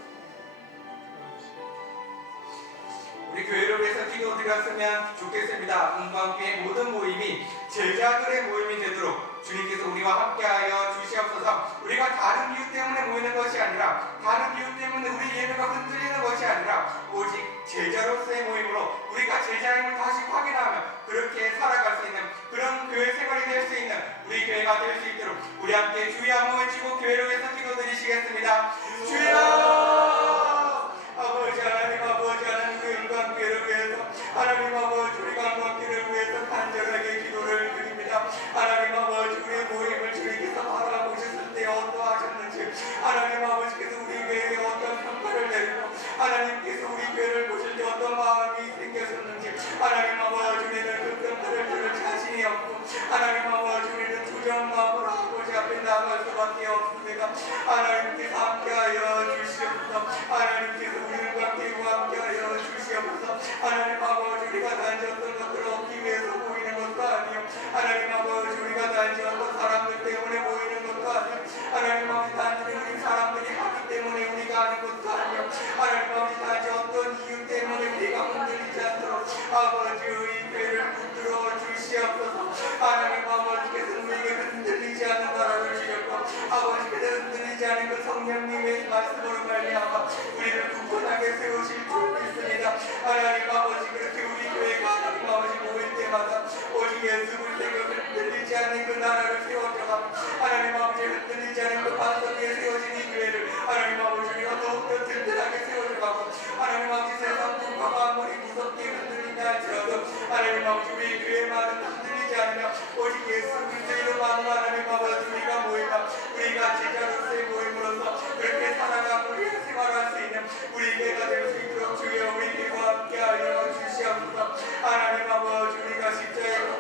우리 교회를 위해서 기도드렸으면 좋겠습니다. 은광교회 모든 모임이 제자들의 모임이 되도록 주님께서 우리와 함께하여 주시옵소서. 우리가 다른 이유 때문에 모이는 것이 아니라 다른 이유 때문에 우리 예배가 흔들리는 것이 아니라 오직 제자로서의 모임으로 우리가 제자임을 다시 확인하며 그렇게 살아갈 수 있는 그런 교회 생활이 될 수 있는 우리 교회가 될 수 있도록 우리 함께 주여 한번 외치고 교회를 위해서 기도드리시겠습니다. 주여 아버지 하나님 아버지 하나님 그 은광교회를 위해서 하나님 아버지 우리가 은광교회를 위해서 간절하게 기도를 드립니다. 하나님 아버지 우리의 모임을 주님께서 바라보셨을 때 어떠하셨는지 하나님 아버지께서 우리 교회에 어떤 평가를 내리고 하나님께서 우리 교회를 보실 때 어떤 마음이 생겼었는지 하나님 아버지 우리는 그 평가를 들을 자신이 없고 하나님 아버지 우리는 부정마음으로 아버지 앞에 나갈 수밖에 없습니다. 하나님께서 함께하여 주시옵소서. 하나님께서 우리와 함께하여 주시옵소서. 하나님 아버지 우리가 단지 어떤 것들을 얻기 위해서 모이는 것도 아니요 하나님 아버지 우리가 단지 어떤 사람들 때문에 모이는 것도 아니요 하나님 아버지 단지 우리 사람들이 하기 때문에 우리가 하는 것도 아니요 하나님 아버지 단지 어떤 이유 때문에 우리가 흔들리지 않도록 아버지의 교회를 붙들어 주시옵소서. 하나님 아버지께서 우리에게 흔들리지 않는 나라를 주셨고 아버지께서 흔들리지 않은 그 성령님의 말씀으로 말미암아 우리를 굳건하게 세우실 줄 믿습니다. 하나님 아버지 그렇게 우리 교회가 하나님 아버지 모일 때마다 오직 예수 그리스도가 흔들리지 않는 그 나라를 세워져가 하나님 아버지 흔들리지 않은 그 반석 위에 세워진 이 교회를 하나님 아버지 우리가 더욱더 든든하게 세워져가고 하나님 아버지 세상 불과가 아무리 무섭게 흔들린다 할지라도 하나님 아버지 우리 교회만은 흔들리지 않으며 오직 예수 그리스도 이름만으로 하나님 아버지 우리가 모이다 우리가 제자로서의 모임으로서 그렇게 살아가고 우리가 생활할 수 있는 우리 교회가 될 수 있도록 주여 우리 교회와 함께하여 주시옵소서. 하나님 아버지 우리가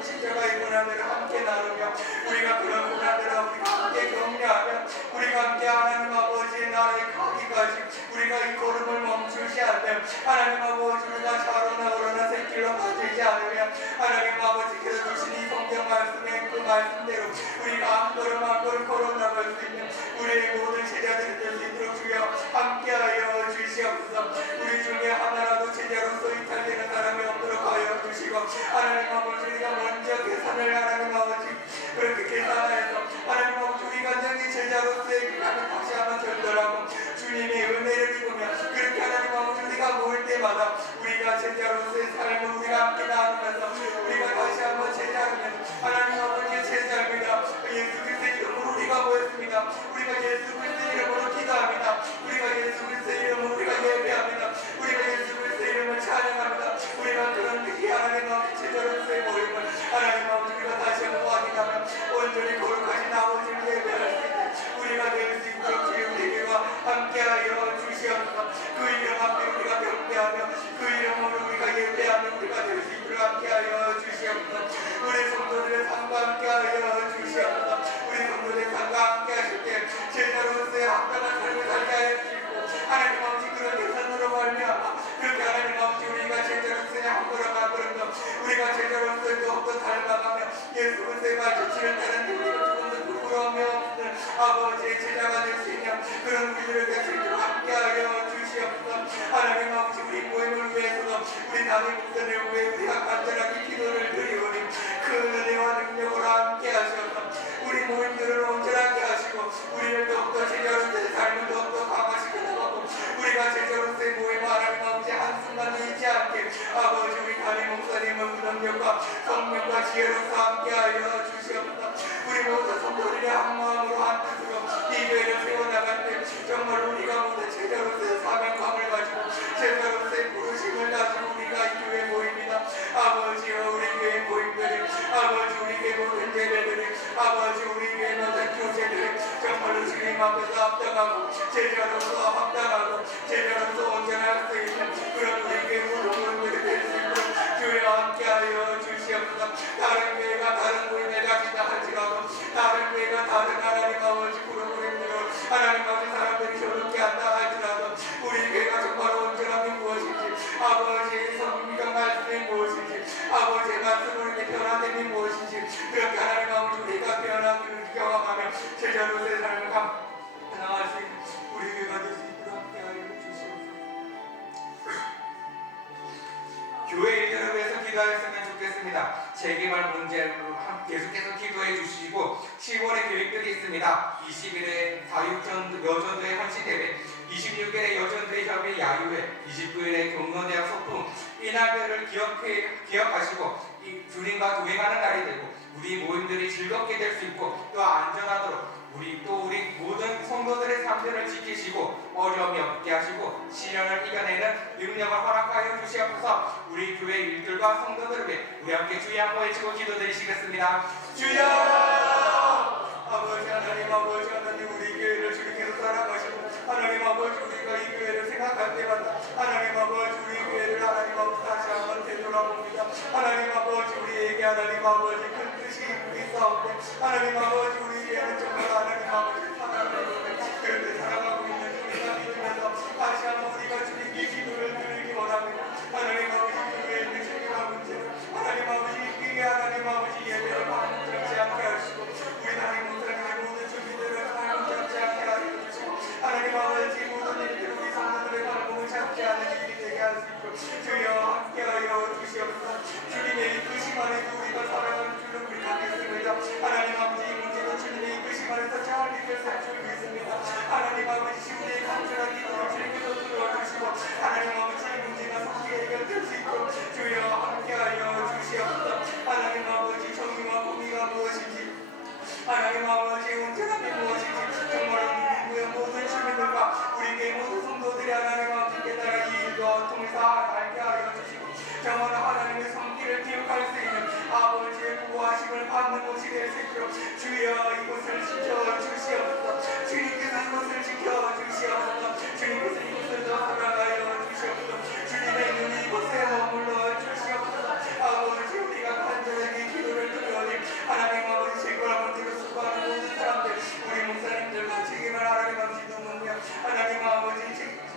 십자가의 고난을 함께 나누며 우리가 그런 고난들을 우리가 함께 격려하며 우리가 함께 하나님 아버지의 나라에 가기까지 우리가 이 걸음을 멈추지 않으면 하나님 아버지 우리가 자로나 오로나 새길로 빠지지 않으면 하나님 아버지께서 주신 이 성경 말씀의 그 말씀대로 우리가 한 걸음 한 걸음 걸어 나갈 수 있는 우리의 모든 제자들이 될 수 있도록 주여 함께하여 주시옵소서. 우리 중에 하나라도 제자로서 이탈되는 사람이 없도록 하여 주시고 하나님 아버지 우리가 먼저 계산을 하나님 아버지 그렇게 계산하여서 하나님 아버지 우리가 능히 제자로서의 기간을 다시 한번 결단하고 주님의 은혜를 입으며 그렇게 하나님 아버지 우리가 모일 때마다 우리가 제자로서의 삶을 우리가 함께 나누면서 우리가 다시 한번 제자로면 하나님 아버지의 제자입니다. 예수 그리스도의 이름으로 우리가 모였습니다. 우리가 예수 그리스도의 이름으로 기도합니다. 우리가 예수 그리스도의 이름으로 우리가 예배합니다. 우리가 예수 그리스도의 이름을 찬양합니다. 우리가 그런 특히 하나님 아버지 제자로서의 모임을 하나님 아버지 우리가 다시 한번 확인하며 온전히 거룩하신 아버지를 예배할 수 있는 우리가 될 수 있도록 우리 교회와 함께하여 주시옵소서. 그 이름 앞에 우리가 경배하며 그 이름으로 우리가 예배하며 우리가 될 수 있도록 함께하여 주시옵소서. 우리 성도들의 삶과 함께하여 주시옵소서. 우리 성도들의 삶과 함께하실 때 제자로서의 합당한 삶을 살게 하여 주시고 하나님 아버지 그런 계산으로 말미암아 그렇게 하나님 아버지 우리가 제자로서의 한 걸음 한 걸음 더 우리가 제자로서의 더욱더 닮아가며 예수 그리스도의 말씀을 따르는 우리가 조금 더 부끄러움이 없는 아버지의 제자가 될 수 있는 그런 우리들을 될 수 있도록 함께하여 주시옵소서. 하나님 아버지 우리 모임을 위해서도 우리 담임 목사를 위해 우리가 간절하게 기도를 드리오니 그 은혜와 능력으로 함께하셔서 우리 모임들을 온전히 능력과 성령과 지혜로서 함께하여 주시옵소서. 우리 모두 성도들이 한 마음으로 한 뜻으로 이 교회를 세워나갈 때 정말 우리가 모두 제자로서의 사명감을 가지고 제자로서의 부르심을 가지고 우리가 이 교회에 모입니다. 아버지여 우리 교회 모임들이 아버지 우리 교회 모든 예배들이 아버지 우리 교회 모든 교제들이 정말로 주님 앞에서 합당하고 제자로서 합당하고 제자로서 온전할 수 있는 그런 우리 교회 모든 모임들이 될 수 있도록 교회와 함께하여 주시옵소서. 다른 교회가 다른 모임에 가진다 할지라도 다른 교회가 다른 하나님 아버지 프로그램으로 하나님 아버지 사람들이 협력케 한다 할지라도 우리 교회가 정말 온전함이 무엇인지 아버지의 성경 말씀이 무엇인지 아버지의 말씀으로 이렇게 변화됨이 무엇인지 그렇게 하나님 아버지 우리가 변화되는 경험하며 제자로서의 삶을 감당할 수 있는 우리 교회가 될 수 있도록 함께하여 주시옵소서. 교회 일들을 위해서 기도하였으면 좋겠습니다. 재개발 문제로 계속해서 기도해 주시고 10월에 계획들이 있습니다. 20일에 여전도의 헌신대회, 26일에 여전도의 협의 야유회, 29일에 경로대학 소풍 이날들을 기억하시고 주님과 동행하는 날이 되고 우리 모임들이 즐겁게 될 수 있고 또 안전하도록 우리 모든 성도들의 삶들을 지키시고 어려움이 없게 하시고 시련을 이겨내는 능력을 허락하여 주시옵소서. 우리 교회 일들과 성도들을 위해 우리 함께 주의 한번 외치고 기도드리시겠습니다. 주여! 아버지 하나님 우리 교회를 주님께서 사랑하시고 하나님 아버지 우리가 이 교회를 생각할 때마다 하나님 아버지 우리 교회를 하나님 아버지 다시 한번 되돌아봅니다. 하나님 아버지 우리에게 하나님 아버지 큰 뜻이 있사옵고 하나님 아버지 우리에게는 정말 하나님 아버지 사랑을 그렇게 사랑하고 있는 우리가 믿으면서 다시 한번 우리가 주님께 기도를 드리기 원합니다. 하나님 아버지 교회에 있는 중요한 문제 하나님 아버지 이게 하나님 아버지 예배를 반복하지 않게 하시고 우리 하나님 목사님의 모든 준비들을 반복하지 않게 하여 주시고 하나님 아버지 모든 일들 우리 성도들의 발목을 잡지 않는 일이 되게 할 수 있도록 주여 함께하여 주시옵소서. 주님의 이끄심 안에서 우리가 살아가는 줄로 우리가 믿습니다. 하나님 아버지 이 문제도 주님의 이끄심 안에서 잘 해결될 줄 믿습니다. 하나님 아버지 우리의 간절한 기도를 주님께서 들어주시고 하나님 아버지 이 문제가 속히 해결될 수 있도록 주여 함께하여 주시옵소서. 하나님 아버지 정의와 공의가 무엇인지 하나님 아버지 온전함이 무엇인지 정말 우리 모든 주민들과 우리 교회 모든 성도들이 하나님 아버지 깨달아 이 일과 통해서 알게 하여 주시고 정말 하나님의 성기를 기억할 수 있는 아버지의 구하심을 받는 곳이 될 수 있도록 주여 이곳을 지켜주시옵소서. 주님께서 이곳을 지켜주시옵소서. 주님께서 이곳을 더 사랑하여 주시옵소서. 주님의 눈이 이곳에 머물러 주시옵소서. 아버지 우리가 간절하게 기도를 드려오니 하나님 아버지 제거함을 들어 수고하는 모든 사람들 우리 목사님들과 책임을 하나님 아버지 눈물며 하나님 아버지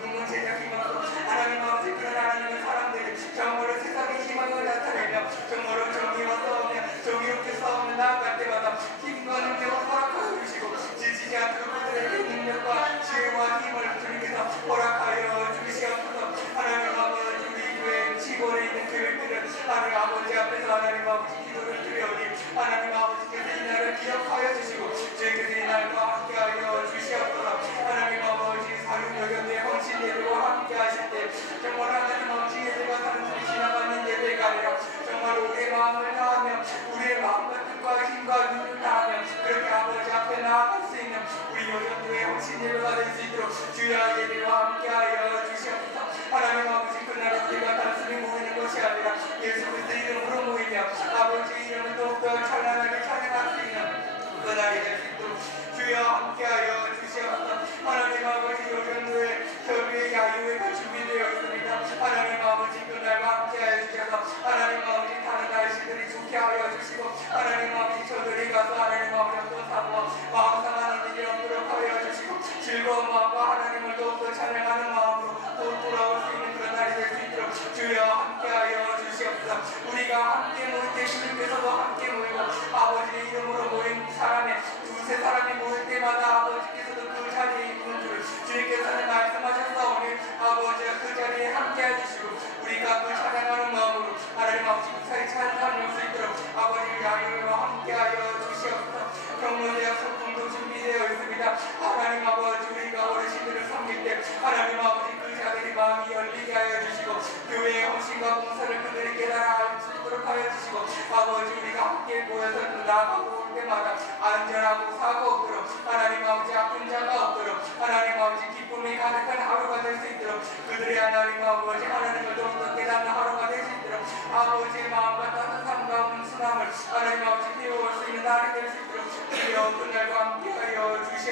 눈물 제작팀하고 하나님 아버지 그런 하나님의 사람들이 정말로 세상의 희망을 나타내며 정말로 정의와 싸우며 정의롭게 싸우며 나아갈 때마다 힘과 능력을 허락하여 주시고 지치지 않도록 그들에게 능력과 지혜와 힘을 주님께서 허락하여 주시옵소서. 하나님 아버지 우리 교회 시골에 있는 교회들은 하나님 아버지 앞에서 하나님 아버지 기도를 드려오니 하나님 아버지께서 이 날을 기억하여 주시고 주님께서 이 날과 함께하여 주시옵소서. 하나님 아버지 사륜여견의 헌신 예배와 함께 하실 때 정말 하나님 아버지 예배가 단순히 지나가는 예배가 아니라 정말 우리의 마음을 다하며 우리의 마음과 뜻과 힘과 눈을 다하며 그렇게 아버지 앞에 나아갈 수 있는 우리 여전도의 헌신 예배가 될 수 있도록 주여 예배와 함께하여 주시옵소서. 하나님 아버지 그날은 우리가 단순히 모이는 것이 아니라 예수 그리스도의 이름으로 모이며 아버지의 이름을 더욱더 찬란하게 찬양할 수 있는 그날이 될 수 있도록 주여 함께하여 주시옵소서. 하나님 아버지 여전도의 협의의 야유회가 준비되어 있습니다. 하나님 아버지 그날과 함께하여 주셔서 하나님 아버지 다른 날씨들이 좋게 하여 주시고 하나님 아버지 저들이 가서 하나님 아버지 어떤 사고와 마음 상하는 일이 없도록 하여 주시고 즐거운 마음과 하나님을 더욱더 찬양하는 마음으로 또 돌아올 수 있는 그런 날이 될 수 있도록 주여 함께하여 주시옵소서. 우리가 함께 모일 때 주님께서도 함께 모이고 아버지의 이름으로 모인 사람의 두세 사람이 모일 때마다 아버지께서도 그 자리에 있는 줄 주님께서는 말씀하셨사오니 아버지가 그 자리에 함께해 주시고 우리가 그 찬양하는 마음으로 하나님 아버지 무사히 찬양할 수 있도록 아버지의 양육과 함께하여 주시옵소서. 경로대학 소풍도 준비되어 있습니다. 하나님 아버지 우리가 어르신들을 섬길 때 하나님 아버지 그 자들이 마음이 열리게 하여 주시고 교회의 헌신과 봉사를 그들이 깨달아 알 수 있도록 하여 주시고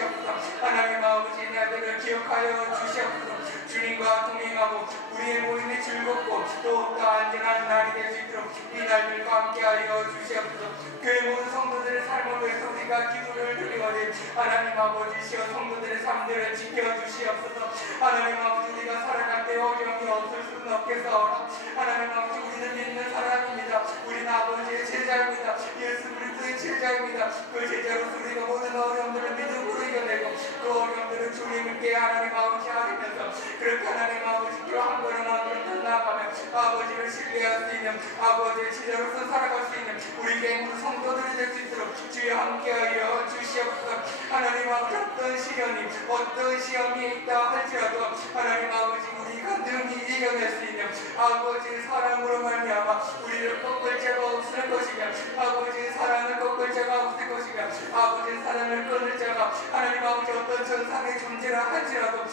주시옵소서. 하나님 아버지 날들을 기억하여 주시옵소서. 주님과 동행하고 우리의 모임이 즐겁고 더욱더 안전한 날이 될 수 있도록 이 날들과 함께하여 주시옵소서. 교회 모든 성도들의 삶을 위해서 우리가 기도를 드리오니 하나님 아버지시여 성도들의 삶들을 지켜주시옵소서. 하나님 아버지 우리가 살아갈 때 어려움이 없을 수는 없겠사오나 하나님 아버지 우리는 믿는 사람입니다. 우리는 아버지의 제자입니다. 예수 그리스도의 제자입니다. 그 제자로서 우리가 모든 어려움들을 믿음으로 이겨내고 그 어려움들을 주님께 하나님 아버지 아뢰면서 그렇게 하나님 아버지께 한 걸음 한 걸음 나아가며 아버지를 신뢰할 수 있는 아버지의 제자로서 살아갈 수 있는 우리 개인 성도들이 될 수 있도록 주여 함께하여 주시옵소서. 하나님 아버지 어떤 시련이 어떤 시험이 있다 할지라도 하나님 아버지 우리가 능히 이겨낼 수 있는 아버지의 사랑으로 말미암아 우리를 꺾을 자가 없을 것이며 아버지의 사랑을 꺾을 자가 없을 것이며 아버지의 사랑을 끊을 자가 하나님 아버지 어떤 전상의 존재라 할지라도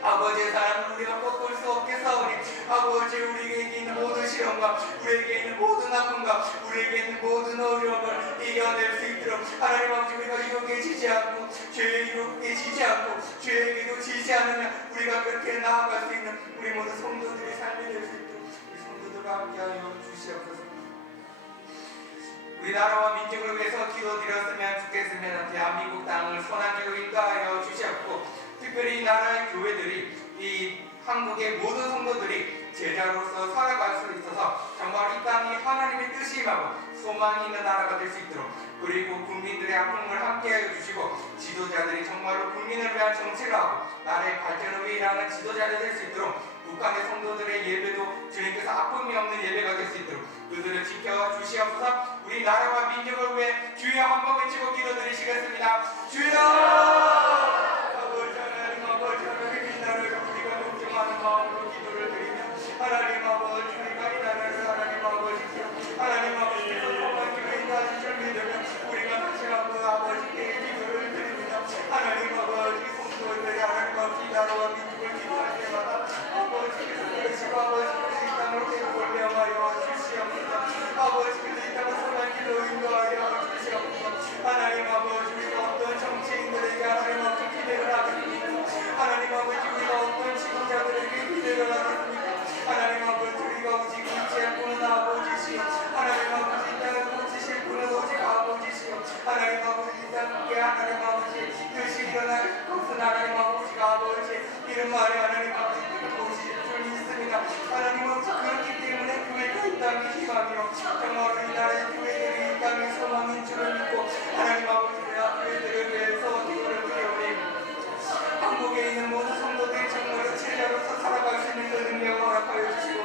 아버지의 사랑을 우리가 꺾을 수 없겠사오니 아버지 우리에게 있는 모든 시련과 우리에게 있는 모든 아픔과 우리에게 있는 모든 어려움을 이겨낼 수 있도록 하나님 아버지 우리가 유혹에 지지 않고 죄의 유혹에 지지 않고 죄에게도 지지 않으며 우리가 그렇게 나아갈 수 있는 우리 모든 성도들의 삶이 될 수 있도록 우리 성도들과 함께하여 주시옵소서. 우리나라와 민족을 위해서 기도드렸으면 좋겠으면 대한민국 땅을 선한 길로 인도하여 주시옵고 특별히 이 나라의 교회들이 이 한국의 모든 성도들이 제자로서 살아갈 수 있어서 정말 이 땅이 하나님의 뜻이 임하고 소망이 있는 나라가 될 수 있도록 그리고 국민들의 아픔을 함께하여 주시고 지도자들이 정말로 국민을 위한 정치를 하고 나라의 발전을 위해 일하는 지도자들이 될 수 있도록 북한의 성도들의 예배도 주님께서 아픔이 없는 예배가 될 수 있도록 그들을 지켜주시옵소서. 우리 나라와 민족을 위해 주여 한번 외치고 기도드리시겠습니다. 주여! 아버지 하나님 이 나라를 우리가 걱정하는 마음으로 기도를 드리며 하나님 아버지 우리가 이 나라를 하나님 아버지께서 선한 길로 인도하실 줄 믿으며 우리가 다시 한번 아버지께 기도를 드립니다. 하나님 아버지 성도들이 하나님 아버지 이 나라와 민족을 기도할 때마다 아버지께서 그러시고 아버지께서 이 땅을 회복을 명하여 주시옵소서. 아버지께서 이 땅을 선한 길로 인도하여 주시옵소서. 하나님 아버지 우리가 어떤 정치인들에게 하나님 아버지 기대를 하겠습니까? 하나님 아버지 우리가 어떤 지도자들에게 기대를 하겠습니까? 하나님 아버지 우리가 오직 의지할 분은 아버지시오. 하나님 아버지 이 땅을 고치실 분은 오직 아버지시오. 하나님 아버지 이 땅에 하나님 아버지 뜻이 일어날 것은 하나님 아버지 이런 말에 하나님 아버지 오실 줄 믿습니다. 하나님 아버지 그렇기 때문에 교회가 이 땅의 희망이요 정말로 이 나라의 교회들이 이 땅의 소망인 줄을 믿고 하나님 아버지 교회들을 위해서 기도를 드리오니 한국에 있는 모든 성도들이 정말로 제자로서 살아갈 수 있는 그 능력을 허락하여 주시고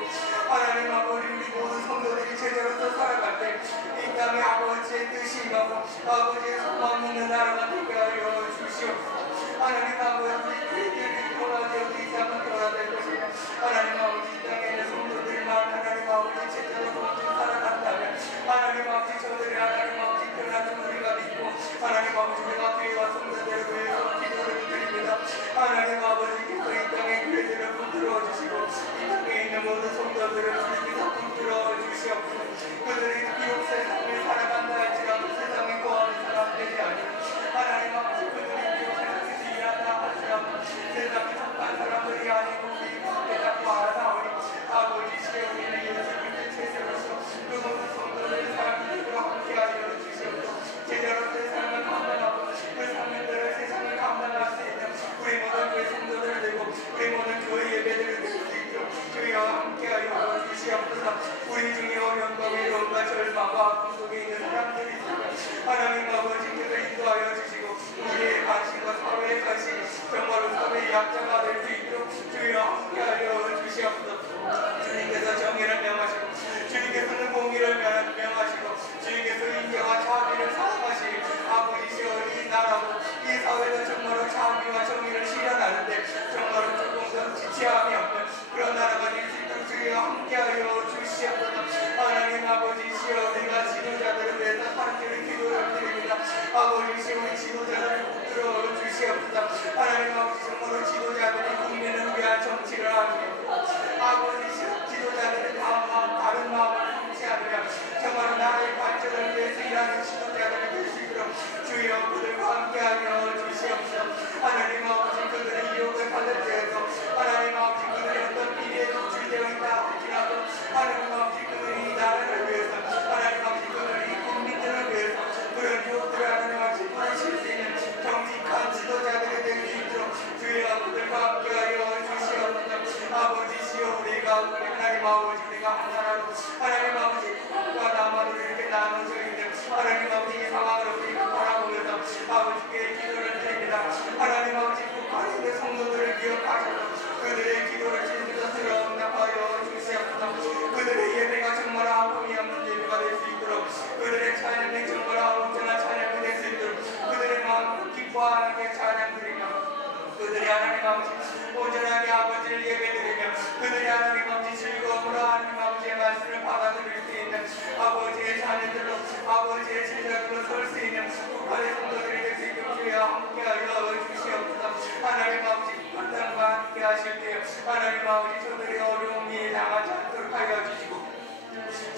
하나님 아버지 우리 모든 성도들이 제자로서 살아갈 때 이 땅에 아버지의 뜻이 임하고 아버지의 소망 있는 나라가 되게 하여 주시옵소서. 하나님 아버지 우리 교회들이 돌아되어도 이 땅은 돌아될 것이며 하나님 아버지 이 땅에 있는 성도들만 하나님 아버지 제자로서 살아간다면 하나님 아버지 저들이 하나님 아버지 변화된 우리가 믿고 하나님 아버지 우리가 교회와 성도들을 위해서 기도를 드립니다. 하나님 아버지께서 이 땅의 교회들을 붙들어 주시고 이 땅에 있는 모든 성도들을 주님께서 붙들어 주시옵소서. 그들이 비록 세상에 살아간다 할지라도 세상에 거하는 사람 되지 아니고 하나님 아버지 그들이 비록 세상에서 일한다 할지라도 세상에 속한 사람들이 아니고 우리 깨닫고 알아나오니 아버지시여 우리는 예수 그리스도의 제자로서 그 모든 성도들의 삶을 함께하여 주시옵소서. 제자로서의 삶을 감당하고 그 삶들을 세상에 감당할 수 있는 우리 모든 교회 성도들을 되고 우리 모든 교회 예배들을 드릴 수 있도록 주여 함께하여 주시옵소서. 우리 중에 어려움과 외로움과 절망과 아픔 속에 있는 사람들이 있으면 하나님 아버지께서 인도하여 주시고 우리의 관심과 사회의 관심이 정말로 사회의 약자가 될 수 있도록 주여 함께하여 주시옵소서. 주님께서 정의를 명하시고 주님께서는 공의를 명하시고 주님께서 인격과 자비를 사랑하시니 아버지시여 이 나라도 이 사회도 정말로 자비와 정의를 실현하는데 정말로 조금 더 지체함이 없는 그런 나라가 될 수 있도록 주여 함께하여 주시옵소서. 하나님 아버지시여 우리가 지도자들을 위해서 하나님께 기도를 드립니다. 아버지시여 우리 지도자들을 붙들어 주시옵소서. 하나님 아버지 정말로 지도자들이 국민을 위한 정치를 하시고 아버지시여 지도자들이 다른 마음을 품지 않으며 정말로 나라의 발전을 위해서 일하는 지도자들이 될 수 있도록 주여 그들과 함께하여 주시옵소서. 거룩하게 찬양 드리며 그들이 하나님 아버지 온전하게 아버지를 예배드리며 그들이 하나님 아버지 즐거움으로 하나님 아버지의 말씀을 받아들일 수 있는 아버지의 자녀들로 아버지의 제자들로 설 수 있는 북한의 성도들이 될 수 있도록 주여 함께하여 주시옵소서. 하나님 아버지 북한 땅과 함께 하실 때에 하나님 아버지 저들의 어려움이 당하지 않도록 하여 주시고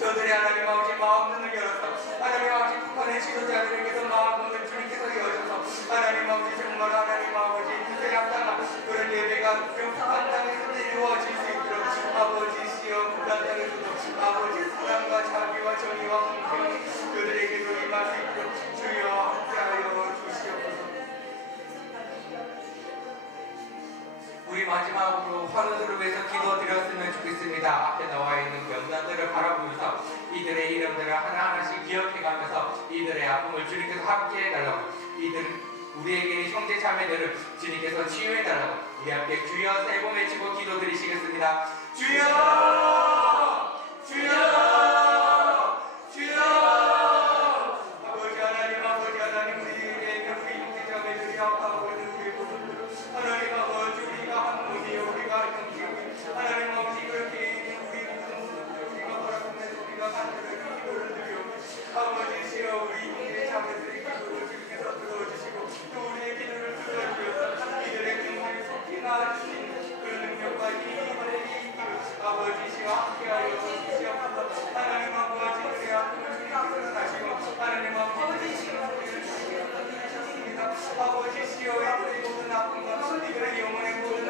저들이 하나님 아버지 마음문을 열어서 하나님 아버지 북한의 지도자들에게서 마음문을 주님께서 여셔서 하나님 아버지 정말 하나님 아버지 뜻에 합당한 그런 예배가 북한 땅에서도 이루어질 수 있도록 아버지시여 북한 땅에서도 아버지 사랑과 자비와 정의와 공평이 그들에게도 임할 수 있도록 주여 함께하여 주시옵소서. 우리 마지막으로 환우들을 위해서 기도드렸으면 좋겠습니다. 앞에 나와 있는 명단들을 바라보면서 이들의 이름들을 하나하나씩 기억해가면서 이들의 아픔을 주님께서 함께해달라고 우리에게 형제 자매들을 주님께서 치유해달라고 우리 함께 주여 세 번 외치고 기도드리시겠습니다. 주여! 주여! 주여! 아버지 하나님 우리에게 있는 우리 형제 자매들이 아파하고 있는 우리 모습들을 하나님 아버지 우리가 한 몸이요 우리가 형제요 하나님 아버지 그렇게 있는 우리 모든 모습들 우리가 바라보면서 우리가 간절하게 기도를 드려 아버지시여 우리 형제 자매들의 기도를 주님께서 들어주시고 또 우리의 기도를 들어주셔서 이들의 눈물이 속히 나아질 수 있는 그런 능력과 힘을 아버지시여 함께하여 주시옵소서. 하나님 아버지 그의 아픔을 주님께서 나시고 하나님 아버지시여 우리를 주님께서 주셨습니다. 아버지시여 이들의 모든 아픔과 이들의 영혼의 모든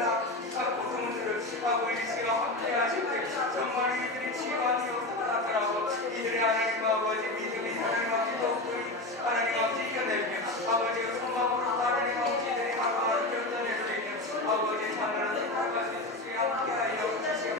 고통들을 아버지시여 함께하실 때 정말